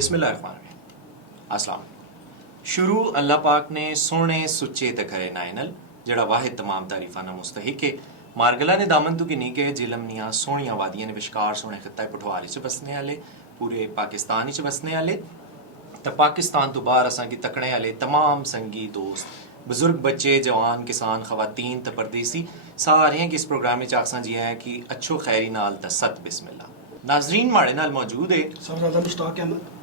बिस्मिल्लाहिर्रहमानिर्रहीम। अस्सलाम। शुरू अल्लाह पाक ने सोने सुच्चे ते खरे नायनल जड़ा वाहिद तमाम तारीफा ना मुस्तहिक है। मारगला ने दामन तू की नीके जिलमनियां सोहनियां वादियां ने विशकार सोने खित्ता पठवार च बसने आले पूरे पाकिस्तान च बसने आले तो पाकिस्तान तो बाहर असा की तकने आले तमाम संगी दोस्त बुजुर्ग बच्चे जवान किसान खवातीन ते परदेसी सारे की इस प्रोग्राम में आखसा जी है कि अच्छो खैरी नाल तसत बिस्मिल्ला। नाजरीन माड़े नाल मौजूद है सब ज़्यादा मुश्ताक अहमद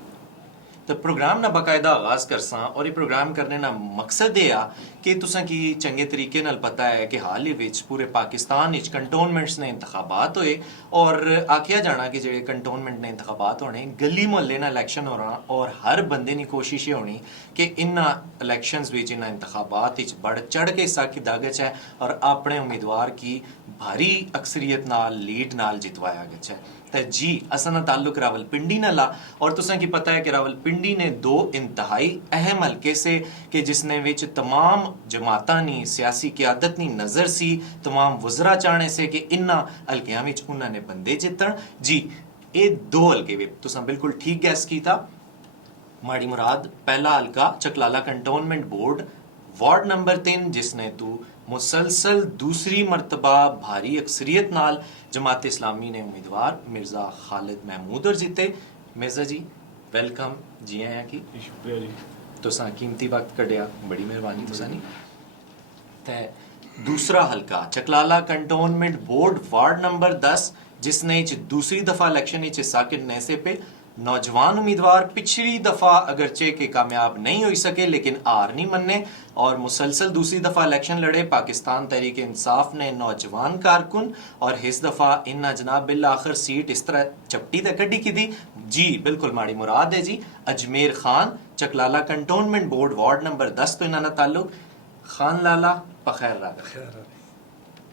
तो प्रोग्राम ना बाकायदा आगाज करसा और ये प्रोग्राम करने ना मकसद ये आ कि तुसा की चंगे तरीके नाल पता है कि हाल ही विच पूरे पाकिस्तान विच कंटोनमेंट्स ने इंतखाबात होए और आखिया जाना कि जेडे कंटोनमेंट ने इंतखाबात होने गली मोहल्ले ना इलेक्शन होना और हर बंदे नी कोशिश ये होनी कि इन्ना इलेक्शंस विच इन्ना इंतखाबात विच बढ़ चढ़ के हिस्सा की दागच है और अपने उम्मीदवार की भारी अक्सरियत नाल लीड नाल जितवाया गया है। तो जी असना ताल्लुक रावलपिंडी नाल और तुसा की पता है कि रावलपिंडी ने दो इंतहाई अहम हल्के से कि जिसने विच तमाम जमातां नी सियासी क्यादत नी नजर सी तमाम वज़रा चाहने से कि इन्ना हल्कियां विच उन्होंने बंदे जितन। जी ये दो हल्के वे तुसा बिल्कुल ठीक गैस कीता। माड़ी मुराद पहला हल्का Chaklala cantonment board ward number 3 जिसने तू मुसलसल दूसरी मरतबा भारी अक्सरियत नाल जमात इस्लामी ने उम्मीदवार मिर्जा खालिद महमूद और जीते। मिर्जा जी वेलकम जी आया की शुक्रिया जी तुसा कीमती वक्त कढ़िया बड़ी मेहरबानी तुसा नी। ते दूसरा हल्का Chaklala cantonment board ward number 10 जिसने दूसरी दफा इलेक्शन हिस्सा गिनने से पे नौजवान उम्मीदवार पिछली दफा अगरचे के कामयाब नहीं हो सके लेकिन हार नहीं मनने और मुसलसल दूसरी दफा इलेक्शन लड़े पाकिस्तान तहरीक इंसाफ ने नौजवान कारकुन और इस दफा इन्ना जनाब बिल आखिर सीट इस तरह चपटी तक कड्डी की दी। जी बिल्कुल माड़ी मुराद है जी Ajmer Khan Chaklala cantonment board ward number 10 तो इन्ना ताल्लुक खान लाला पखैर रागा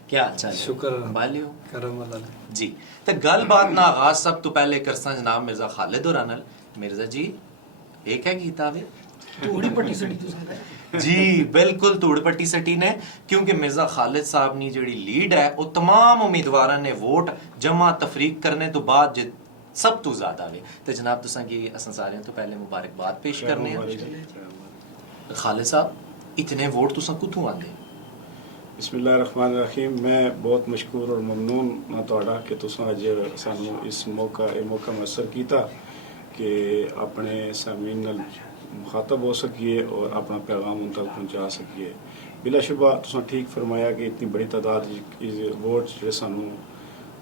क्या अच्छा शुक्र बालियो करम अल्लाह जी तो गल बात ना आगाज सब तो पहले करसा जनाब मिर्जा खालिद और अनल मिर्जा जी एक है गीता वे तूड़ी पट्टी सड़ी तुसा जी बिल्कुल तूड़ पट्टी सटी ने क्योंकि मिर्जा खालिद साहब नी जेड़ी लीड है वो तमाम उम्मीदवारों ने वोट जमा तफरीक करने तो बाद सब तो ज्यादा वे तो जनाब तुसा की असन सारे तो पहले मुबारकबाद पेश करने हैं। खालिद साहब इतने वोट तुसा कुथों आंदे? बिस्मिल्लाहिर्रहमानिर्रहीम। मैं बहुत मशकूर और ममनून ना तोड़ा कि तुसा अज सानू इस मौका मैसर किया कि अपने सामीन नाल मुखातब हो सकिए और अपना पैगाम उन तक पहुँचा सकिए। बिलाशुबा तुसा ठीक फरमाया कि इतनी बड़ी तादाद वोट जो सानू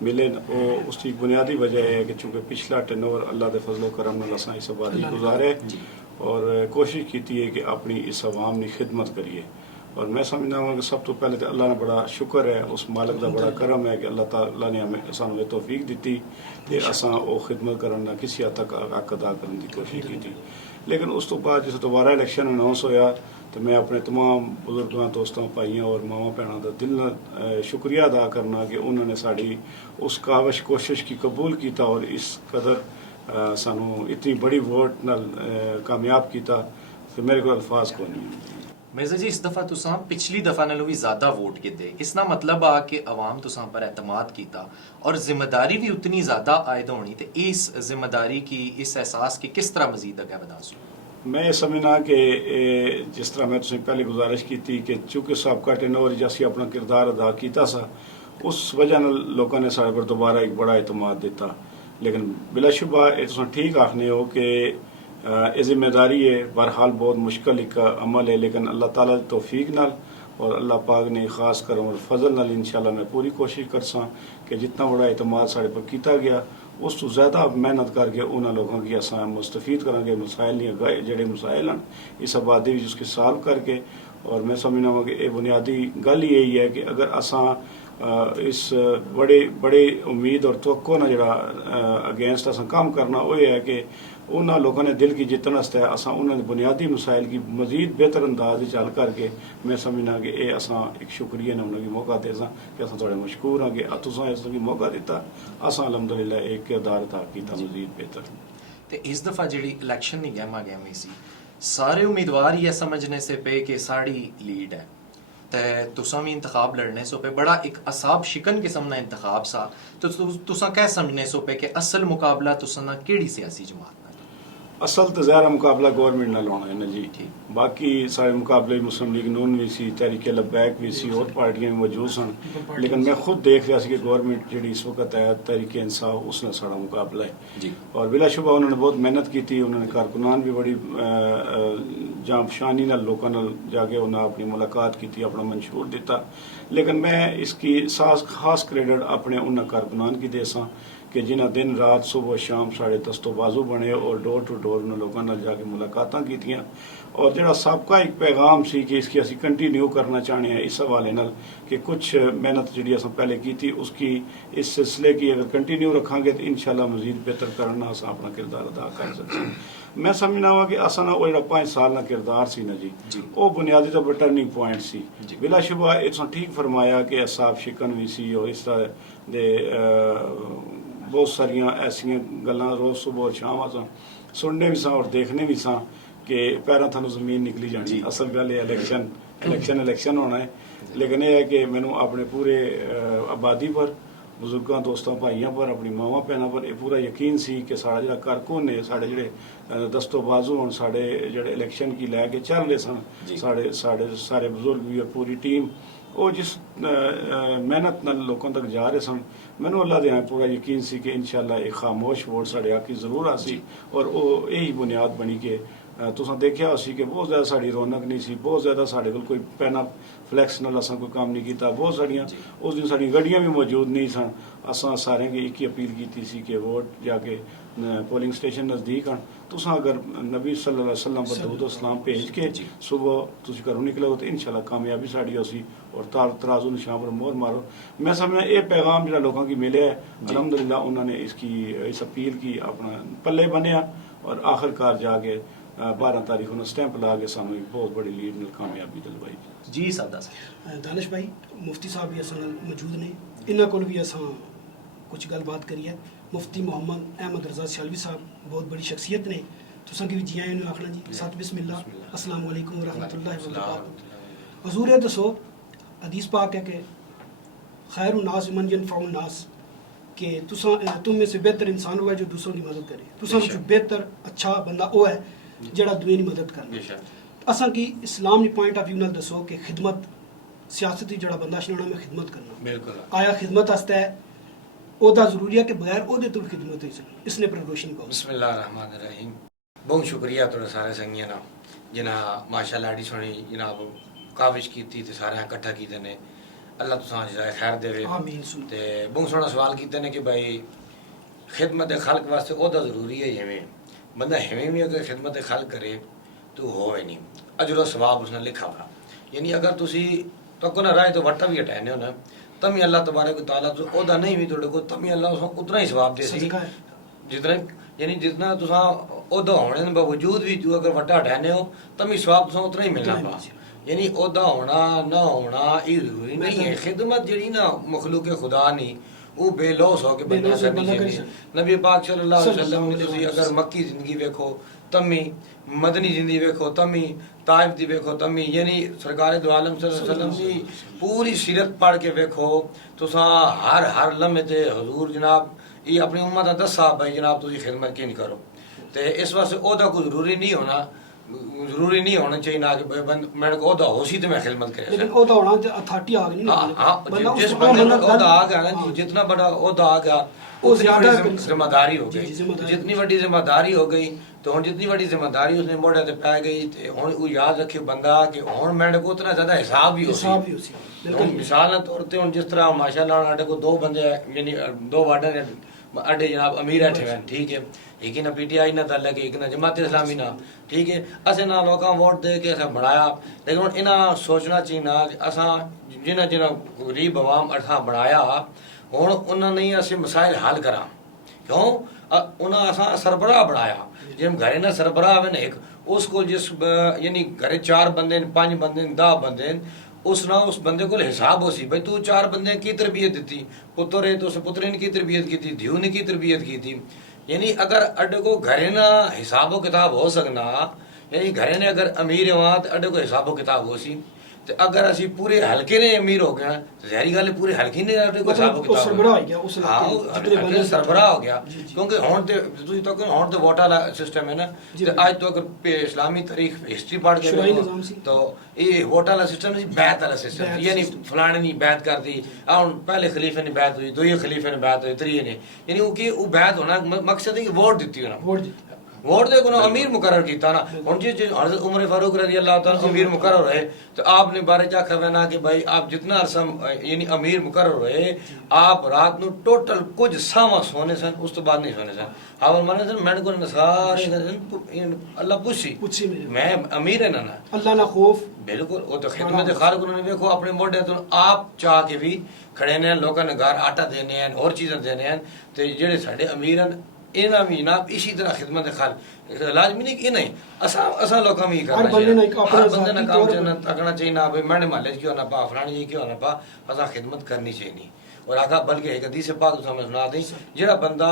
मिले वो उसकी बुनियादी वजह है कि चूँकि पिछला टर्नओवर अल्लाह के फजलो करम नाल असां इस आबादी गुजारे और कोशिश की है कि अपनी इस अवाम की खिदमत करिए। और मैं समझना वा कि सब तो पहले तो अल्लाह ने बड़ा शुक्र है उस मालिक का बड़ा करम है कि अल्लाह ताला ने हमें सानू ये तौफीक दी कि असां वो खिदमत करन दा किसी हद तक हक अदा करने की कोशिश की थी। लेकिन उस तो बाद जिस दोबारा इलेक्शन अनाउंस होया तो मैं अपने तमाम बुजुर्गों दोस्तों भाइयों और मावा भैनों का दिल नाल शुक्रिया अदा करना कि उन्होंने साड़ी उस काविश कोशिश की कबूल किया और इस कदर सानू इतनी बड़ी वोट नाल कामयाब किया कि मेरे को अल्फाज को नहीं। मिर्जा जी इस दफा तुसा पिछली दफा नालों भी ज्यादा वोट कीते इसना मतलब आ कि अवाम तुसा पर एतमाद कीता और जिम्मेदारी भी उतनी ज्यादा आयद होनी ते इस जिम्मेदारी की इस एहसास की किस तरह मजीद अगे बना सो? मैं समझना कि जिस तरह मैं तुझे पहले गुजारिश की थी कि चूँकि सबका टर्नओवर जैसे अपना किरदार अदा किया सा उस वजह न लोगों ने साढ़े पर दोबारा एक बड़ा एतमाद दिता। लेकिन बिलाशुबा ये तुम ठीक आखने हो कि ये जिम्मेदारी है बहरहाल बहुत मुश्किल एक अमल है लेकिन अल्लाह ताला की तौफीक नाल और अल्लाह पाक ने खास कर और फजल नाल इंशाल्लाह मैं पूरी कोशिश करसा कि जितना बड़ा एतमाद साढ़े पर किया गया उस तो ज़्यादा मेहनत करके उन्होंने लोगों की असा मुस्तफीद करांगे मसाइल जेडे मसाइल हैं इस आबादी उसके सॉल्व करके। और मैं समझना वा कि बुनियादी गल यही है कि अगर असा इस बड़े बड़े उम्मीद और तवक्को ना जरा अगेंस्ट असा काम करना वो है कि उन्होंने लोगों ने दिल की जितने वास्ते असा उन्होंने बुनियादी मसाइल की मजीद बेहतर अंदाज हल करके मैं समझना कि ये असा एक शुक्रिया ने उन्होंने मौका दे सा कि असा थोड़े मशहूर हाँ कि तुसा इसकी मौका दिता असा अलहमदुलिल्लाह एक किरदार अदा किया मजीद बेहतर। तो इस दफा जी इलेक्शन नहीं गहमा गहमी सी सारे उम्मीदवार ये समझने से पे कि साड़ी लीड है ते तुसा भी इंतखाब लड़ने सो पे बड़ा एक असाब शिकन किस्म ना इंतखाब सा तो तुसा कह समझने सो पे कि असल मुकाबला तुसा ना केड़ी सियासी जमात असल तो ज़ाहिर मुकाबला गवर्नमेंट नाल होना है ना जी। बाकी सारे मुकाबले मुस्लिम लीग नून भी सी, तहरीक लब्बैक भी सी, और पार्टियां भी मौजूद सन, लेकिन मैं खुद देख रहा सी कि गवर्नमेंट जी इस वक्त है तहरीक इंसाफ उसने सारा मुकाबला है जी। और बिलाशुबा उन्होंने बहुत मेहनत की थी। उन्होंने कारकुनान भी बड़ी जांपशानी नाल लोगों नाल जाके उन्हें अपनी मुलाकात की थी, अपना मंशूर दिता। लेकिन मैं इसकी खास क्रेडिट अपने उन्हें कारकुनान की दे सा कि जिन्हें दिन रात सुबह शाम साढ़े दस्तो बाजू बने और डोर टू डोर उन्हें लोगों नाल जाके मुलाकातां कीतियां। और जो सबका एक पैगाम सी कि इसकी असी कंटिन्यू करना चाहते हैं इस हवाले नाल कि कुछ मेहनत जी अस पहले की थी उसकी इस सिलसिले की अगर कंटिन्यू रखांगे तो इंशाल्लाह मजीद बेहतर करना अस अपना किरदार अदा कर सकते। मैं समझना वा कि असा ना वो जो 5 साल का किरदार सी ना जी वो बुनियादी तौर पर टर्निंग पॉइंट सी। बिलाशुबा इस ठीक फरमाया कि साफ शिकन भी सी और इस तरह दे बहुत सारिया ऐसिया गल्लां रोज़ सुबह और शाम अस सुनने भी सा और देखने भी सा कि पैरों थानू जमीन निकली जानी। असल गल इलेक्शन होना है, लेकिन यह है कि मैनू अपने पूरे आबादी पर बजुर्गों दोस्तों भाइयों पर अपनी मावां भैनों पर यह पूरा यकीन सी कि साढ़ा जो कारकुन ने साढ़े जोड़े दस्तो बाजू हों साढ़े जोड़े इलेक्शन की लैके चल रहे सन साढ़े सारे बुजुर्ग भी और पूरी टीम वो जिस मेहनत नाल लोगों तक जा रहे सन, मैनू अल्लाह दे पूरा यकीन सी कि इंशाल्लाह एक खामोश वोट साढ़े आकी जरूर आसी और वो यही बुनियाद बनी के तुसां देखिया उसी कि बहुत ज़्यादा साड़ी रौनक नहीं सी, बहुत ज़्यादा साढ़े कोल कोई पैना फ्लैक्स नाल असां कोई काम नहीं किया। बहुत सारियां उस दिन साड़ी गड्डियां भी मौजूद नहीं सन। असां सारें की एक ही अपील की सी कि वोट जाके पोलिंग स्टेशन नज़दीक आन तुसां अगर नबी सल्लल्लाहु अलैहि वसल्लम पर दरूद सलाम भेज के सुबह तुसीं घरों निकलो तो इंशाल्लाह कामयाबी साड़ी होसी और तराजू निशान पर मोहर मारो। मैं समझना ये पैगाम जो लोगों की मिले है अल्हम्दुलिल्लाह उन्होंने इस अपील की अपना पल्ले बनिया और आखिरकार जाके 12 तारीख उन्हें स्टैंप ला के सानू एक बहुत बड़ी लीड में कामयाबी दिलवाई जी। सादा साहब दानिश भाई मुफ्ती साहब भी असां नाल मौजूद ने, इन्हां कोल भी असां कुछ गलबात करिए। मुफ्ती मोहम्मद अहमद रजा सियालवी साहब बहुत बड़ी शख्सियत ने, तुसां की भी जी आए आखना जी। सत बिस्मिल्लाह अस्सलाम वालेकुम व रहमतुल्लाहि व बरकातहू। हुजूर ये दसो हदीस पाक है कि खैरुन नास मन यनफउन नास कि तुम में से बेहतर इंसान हुआ है जो दूसरों की मदद करे। तुसां जो बेहतर अच्छा बंदा वो है जड़ा दुनिया की मदद करना। असां की इस्लाम की पॉइंट ऑफ व्यू नाल दसो कि खिदमत सियासती जड़ा बंदा छना में खिदमत करना बिल्कुल आया खिदमत वास्ते ओदा जरूरी है कि बगैर ओदे तो खिदमत हो सके। इसने पर रोशनी पाओ। बिस्मिल्लाहिर्रहमानिर्रहीम। बहुत शुक्रिया थोड़ा सारे संगिया ना जिन्हें माशाअल्लाह एडी सोहनी जनाब काविश की थी ते सारे इकट्ठा कीते ने। अल्लाह तुसां जज़ाए खैर देवे। आमीन। ते बहुत सोहना सवाल कीते ने कि भाई खिदमत खल्क वास्ते ओदा जरूरी है। जिवें बंदा हिवें भी अगर खिदमत खल्क करे तो होवे नहीं अजर सवाब उसने लिखा हुआ। यानी अगर तुसी तो ना राय तो वट्टा भी हटाने हो ना तभी अल्लाह तबारक व तआला तो ओदा नहीं भी थोड़े को तभी अल्लाह उसको उतना ही सवाब दे सी जितना यानी जितना तुसा ओदा होने बावजूद भी तू अगर वट्टा हटाने हो तभी सवाब तुसा उतना ही मिलना पा। यानी ओदा होना ना होना ये जरूरी नहीं है। खिदमत जड़ी ना मखलूक खुदा नहीं वो बेलौस हो के बंदा करनी। नबी पाक सल्लल्लाहु अलैहि वसल्लम ने तुसी अगर मक्की जिंदगी वेखो तमी मदनी जिंदगी वेखो तमी ताइफ दी वेखो तमी यानी सरकार दो आलम सल्लल्लाहु अलैहि वसल्लम की पूरी सीरत पढ़ के वेखो तुसा हर लम्हे ते हुजूर जनाब ये अपनी उम्मत दा दस साहब भाई जनाब तुसी खिदमत क्यों नहीं करो। ते इस वास्ते ओदा कोई जरूरी नहीं होना चाहिए ना कि मैंने को ओदा हो सी तो मैं खिदमत करे। लेकिन ओदा होना अथॉरिटी आ गई हाँ जिस बंदे को ओदा आ गया ना जितना बड़ा ओदा आ गया वो ज्यादा जिम्मेदारी हो गई। जितनी बड़ी जिम्मेदारी हो गई तो हुन जितनी बड़ी जिम्मेदारी उसने मोढ़े ते पै गई ते हुन वो याद रखे बंदा कि हुन मैंने को उतना ज्यादा हिसाब भी हो सी। मिसाल के तौर ते हुन जिस तरह माशाअल्लाह साडे को 2 बंदे यानी 2 वार्डन अड्डे जनाब अमीर बैठे हैं ठीक है। एक ना पीटीआई ना तल्लक एक ना जमात इस्लामी ना ठीक है। असें ना लोगों वोट दे के असें बनाया लेकिन हुन इन्हां सोचना चाहिए ना कि असां जिन्हां गरीब अवाम असां बनाया हुन उन्हां नहीं असें मसाइल हल करा क्यों उन्हां असां सरबराह बनाया जिम घरे ना सरबराह है ना एक उसको जिस यानी घरे 4 बंदे 5 बंदे 10 बंदे उस बंदे को हिसाब हो सी भाई तू 4 बंदे की तरबियत दी पुत्र है तो उस पुत्र ने की तरबियत की थी ध्यून की तरबियत की थी। यानी अगर अड्डे को घरे ना हिसाबो किताब हो सकना यानी घरे ने अगर अमीर वहाँ तो अड्डे को हिसाबो किताब हो सी ਤੇ ਅਗਰ ਅਸੀਂ ਪੂਰੇ ਹਲਕੇ ਨੇ ਅਮੀਰ ਹੋ ਗਏ ਤੇ ਜ਼ਹਿਰੀ ਗੱਲ ਹੈ ਪੂਰੇ ਹਲਕੇ ਨੇ ਸਾਡੇ ਕੋਲ ਮਤਲਬ ਹਿਸਾਬ ਉਹ ਸਰਬਰਾਹ ਹੋ ਗਿਆ, ਉਸ ਹਾਂ ਇਲਾਕੇ ਉਹ ਜਿੱਤਨੇ ਹਲਕੇ ਬੰਦੇ ਸਰਬਰਾਹ ਹੋ ਗਿਆ ਜੀ, ਜੀ। ਕਿਉਂਕਿ ਹੁਣ ਤੇ ਤੁਸੀਂ ਤਾਂ ਕਹਿੰਦੇ ਹੁਣ ਤੇ ਵੋਟਾਂ ਦਾ ਸਿਸਟਮ ਹੈ ਨਾ ਜੀ, ਤੇ ਜੀ। ਅੱਜ ਤੋਂ ਅਗਰ ਇਸਲਾਮੀ ਤਾਰੀਖ ਹਿਸਟਰੀ ਪੜ੍ਹ ਕੇ ਸ਼ੁਰਾਈ ਨਿਜ਼ਾਮ ਸੀ। ਤਾਂ ਇਹ ਵੋਟਾਂ ਦਾ ਸਿਸਟਮ ਸੀ ਬੈਤ ਵਾਲਾ ਸਿਸਟਮ ਬੈਤ ਯਾਨੀ system। ਫਲਾਣੇ ਨਹੀਂ ਬੈਤ ਕਰਦੀ ਆ ਹੁਣ ਪਹਿਲੇ ਖਲੀਫੇ ਨੇ ਬੈਤ ਹੋਈ ਦੂਜੇ ਖਲੀਫੇ ਨੇ ਬੈਤ ਹੋਈ ਤੀਏ ਨੇ ਯਾਨੀ ਉਹ ਕਿ ਉਹ ਬੈਤ ਹੋਣਾ ਮਕਸਦ ਹੈ ਕਿ ਵੋਟ ਦਿੱਤੀ ਉਹਨਾਂ ਵੋਟ ਦਿੱਤੀ वोट दे को अमीर मुकर्रर किया ना हुन जी हज़रत उमर फारूक रजी अल्लाह तआला अमीर मुकर्रर हुए तो आपने बारे चा खबरना कि भाई आप जितना अरसा यानी अमीर मुकर्रर हुए आप रात ਨੂੰ टोटल कुछ सावा सोने सन उस तो बाद नहीं सोने सन हावल माने सन मैंने को सारे अल्लाह पूछी मेरे। मैं अमीर है ना अल्लाह ना खौफ बिल्कुल वो तो खिदमत खालिक उन्होंने देखो अपने मोढे तो आप चाह के भी खड़े ने लोगों ने घर आटा देने हैं और चीज़ें देने हैं तो जेडे साडे अमीर हैं इना भी जनाब इसी तरह खिदमत खाल लाजमी नहीं कि नहीं असा लोगों में ही करना चाहिए हर बंदे ने काम करना तकना चाहिए ना भाई मैंने महल्ले क्यों ना पा फलानी जी क्यों ना पा असा खिदमत करनी चाहिए और आखा बल्कि एक हदीस पाक सामने सुना दी जेड़ा बंदा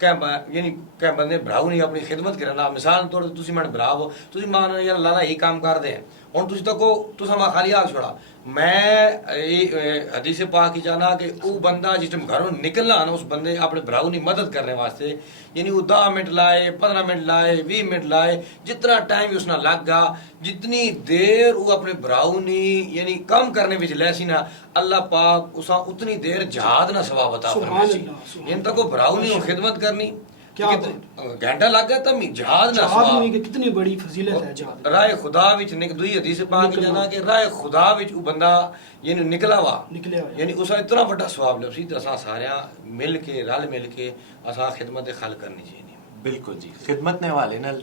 यानी क्या बंदे भराऊ नहीं अपनी खिदमत करना मिसाल तौर पर तुसी मैंने भरा हो तुसी मान यार लाला यही काम कर दे ਹੁਣ ਤੁਸੀਂ ਤਾਂ ਕੋ ਤੁਸੀਂ ਮਾ ਖਾਲੀ ਆ ਛੋੜਾ ਮੈਂ ਇਹ ਹਦੀਸ ਪਾਕ ਹੀ ਜਾਣਾ ਕਿ ਉਹ ਬੰਦਾ ਜਿਸ ਟਾਈਮ ਘਰੋਂ ਨਿਕਲਣਾ ਨਾ ਉਸ ਬੰਦੇ ਆਪਣੇ ਭਰਾਉ ਦੀ ਮਦਦ ਕਰਨੇ ਵਾਸਤੇ यानी वो 10 मिनट लाए 15 मिनट लाए 20 मिनट लाए जितना टाइम उसना लग गया जितनी देर वो अपने भराऊ नी यानी कम करने विच ले सी ना अल्लाह पाक उसा उतनी देर जहाद ना सवाब अता फरमाए सी इन तक वो भराऊ नी खिदमत करनी क्या घंटा लग गया तब जहाद ना जहाद सवाब में कि कितनी बड़ी फजीलत है जहाद राय खुदा विच दुई हदीस पाक जाना कि राय खुदा विच वो बंदा यानी निकला वा यानी उसा इतना बड़ा सवाब लबसी तो असा सारे मिल के रल मिल के असा खिदमत खल करनी चाहिए बिल्कुल जी खिदमत ने वाले नाल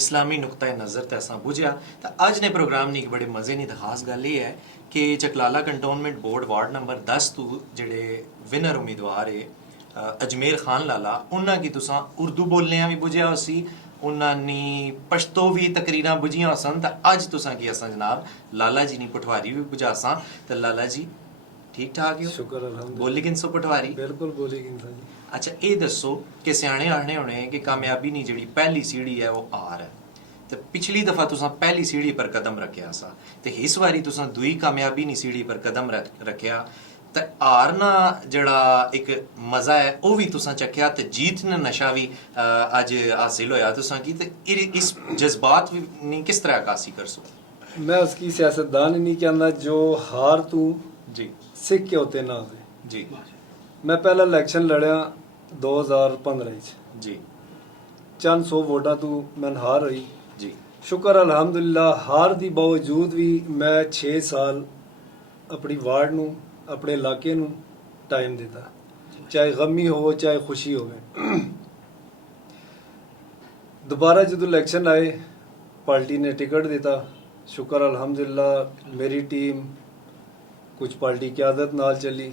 इस्लामी नुक्ता नज़र ते असां बुझिया तो अज ने प्रोग्राम नी बड़े मज़े नी खास गल ये है कि Chaklala cantonment board ward number 10 तू जेड़े विनर उम्मीदवार है अजमेर खान लाला उन्हां की तुसां उर्दू बोलनियां भी बुझिया उसी उन्हां नी पश्तो भी तकरीरां बुझियां सन ते अज तुसां की असां जनाब लाला जी नी पटवारी भी बुझासां ते लाला जी ठीक ठाक हो शुक्र अल्हम्दुलिल्लाह बोली किन सो पटवारी बिल्कुल बोली किन जी अच्छा ये दसो कि सियाने आने होने कि कामयाबी नी जेड़ी पहली सीढ़ी है वो आर है ते पिछली दफा तुसां पहली सीढ़ी पर कदम रखया सा ते इस बारी तुसां दुई कामयाबी नी सीढ़ी पर कदम रखया ते आर ना जड़ा एक मजा है वो भी तुसां चखया ते जीत ने नशा भी अज हासिल होया तुसां की ते इस जज्बात नी किस तरह अक्कासी करसो मैं उसकी सियासतदान ही नहीं कहना जो हार तू जी सिख के होते ना होवे जी मैं पहला इलेक्शन लड़िया 2015 जी चंद 100 वोटा तू मैं हार हुई जी शुक्र अल्हम्दुलिल्लाह हार दी बावजूद भी मैं 6 साल अपनी वार्ड नू अपने इलाके नू टाइम देता चाहे गमी हो चाहे खुशी होवे दोबारा जो इलेक्शन आए पार्टी ने टिकट देता शुक्र अल्हम्दुलिल्लाह मेरी टीम कुछ पार्टी की आदत नाल चली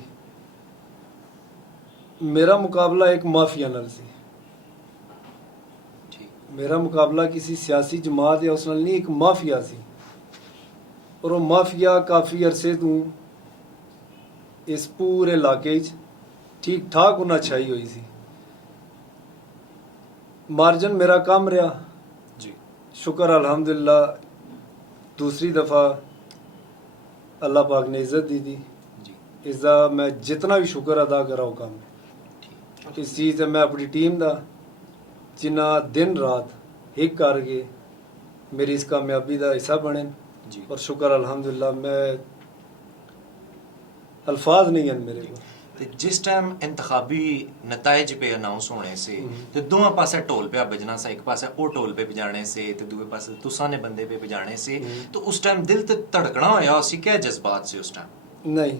मेरा मुकाबला एक माफिया नाल सी मेरा मुकाबला किसी सियासी जमात या उस नाल नहीं एक माफिया सी और वो माफिया काफ़ी अरसे तू इस पूरे इलाके ठीक ठाक होना छाई हुई सी मार्जिन मेरा कम रहा जी शुक्र अल्हम्दुलिल्लाह दूसरी दफ़ा अल्लाह पाक ने इज़्ज़त दी थी जी इसका मैं जितना भी शुक्र अदा करा वो कम है इस चीज़ से मैं अपनी टीम का जिन्ना दिन रात हिक करके मेरी इस कामयाबी का हिस्सा बने जी और शुक्र अल्हम्दुलिल्लाह मैं अल्फाज नहीं हैं मेरे को ते जिस टाइम इंतखाबी नताइज पे अनाउंस होने से ते दोवां पासे ढोल पे बजना सा एक पासे ओ ढोल पे बजाने से ते दूसरे पासे तुसा ने बंदे पे बजाने से तो उस टाइम दिल ते धड़कना होया उसी क्या जज्बात से उस टाइम नहीं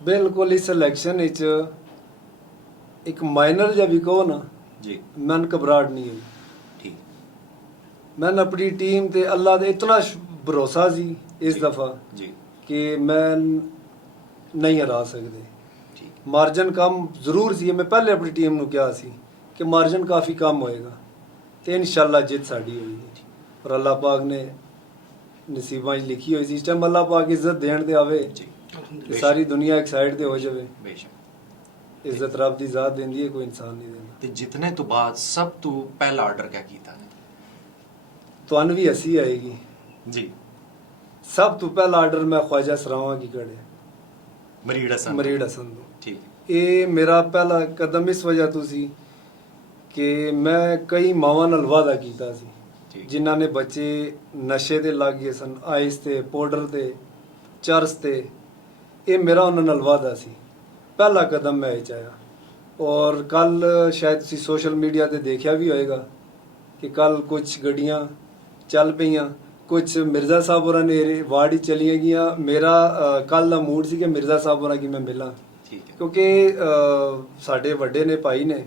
बिल्कुल इस इलेक्शन विच एक माइनर जब भी कहो ना जी मैन घबराहट नहीं हुई ठीक मैंने अपनी टीम ते अल्लाह दे इतना भरोसा सी इस दफ़ा जी कि मैं नहीं हरा सकते ठीक मार्जिन कम जरूर सी मैं पहले अपनी टीम नू कहा सी कि मार्जिन काफ़ी कम होएगा तो इंशाल्लाह जित साड़ी होगी और अल्लाह पाक ने नसीबां च लिखी हुई सी इस टाइम अल्लाह पाक इज्जत देण ते आवे जी ते सारी दुनिया एक साइड ते हो जावे बेशक इज्जत रब दी ज़ात देंदी है कोई इंसान नहीं देंदा ते जितने तो बाद सब तो पहला ऑर्डर क्या कीता ने तुहानू भी हसी आएगी जी ਸਭ ਤੋਂ ਪਹਿਲਾ ਆਰਡਰ ਮੈਂ ਖਵਾਜਾ ਸਰਾਵਾਂ ਕੀ ਕੜਿਆ ਮਰੀੜ ਹਸਨ ਮਰੀੜ ਹਸਨ ਤੋਂ। ਠੀਕ ਇਹ ਮੇਰਾ ਪਹਿਲਾ ਕਦਮ ਇਸ ਵਜ੍ਹਾ ਤੋਂ ਸੀ ਕਿ ਮੈਂ ਕਈ ਮਾਵਾਂ ਨਾਲ ਵਾਅਦਾ ਕੀਤਾ ਸੀ ਠੀਕ। ਜਿਨ੍ਹਾਂ ਨੇ ਬੱਚੇ ਨਸ਼ੇ ਦੇ ਲੱਗ ਗਏ ਸਨ, ਆਈਸ ਤੇ ਪਾਊਡਰ ਤੇ ਚਰਸ ਤੇ। ਇਹ ਮੇਰਾ ਉਹਨਾਂ ਨਾਲ ਵਾਅਦਾ ਸੀ, ਪਹਿਲਾ ਕਦਮ ਮੈਂ ਇਹ ਚਾਹਿਆ। ਔਰ ਕੱਲ ਸ਼ਾਇਦ ਤੁਸੀਂ ਸੋਸ਼ਲ ਮੀਡੀਆ ਤੇ ਦੇਖਿਆ ਵੀ ਹੋਏਗਾ ਕਿ ਕੱਲ ਕੁਝ ਗੱਡੀਆਂ ਚੱਲ ਪਈਆਂ, ਕੁਝ ਮਿਰਜ਼ਾ ਸਾਹਿਬ ਹੋਰਾਂ ਨੇ ਵਾਰਡ ਹੀ ਚਲੀਆਂ ਗਈਆਂ। ਮੇਰਾ ਕੱਲ ਦਾ ਮੂਡ ਸੀ ਕਿ ਮਿਰਜ਼ਾ ਸਾਹਿਬ ਹੋਰਾਂ ਕੀ ਮੈਂ ਮਿਲਾਂ, ਠੀਕ ਹੈ ਕਿਉਂਕਿ ਸਾਡੇ ਵੱਡੇ ਨੇ ਭਾਈ ਨੇ,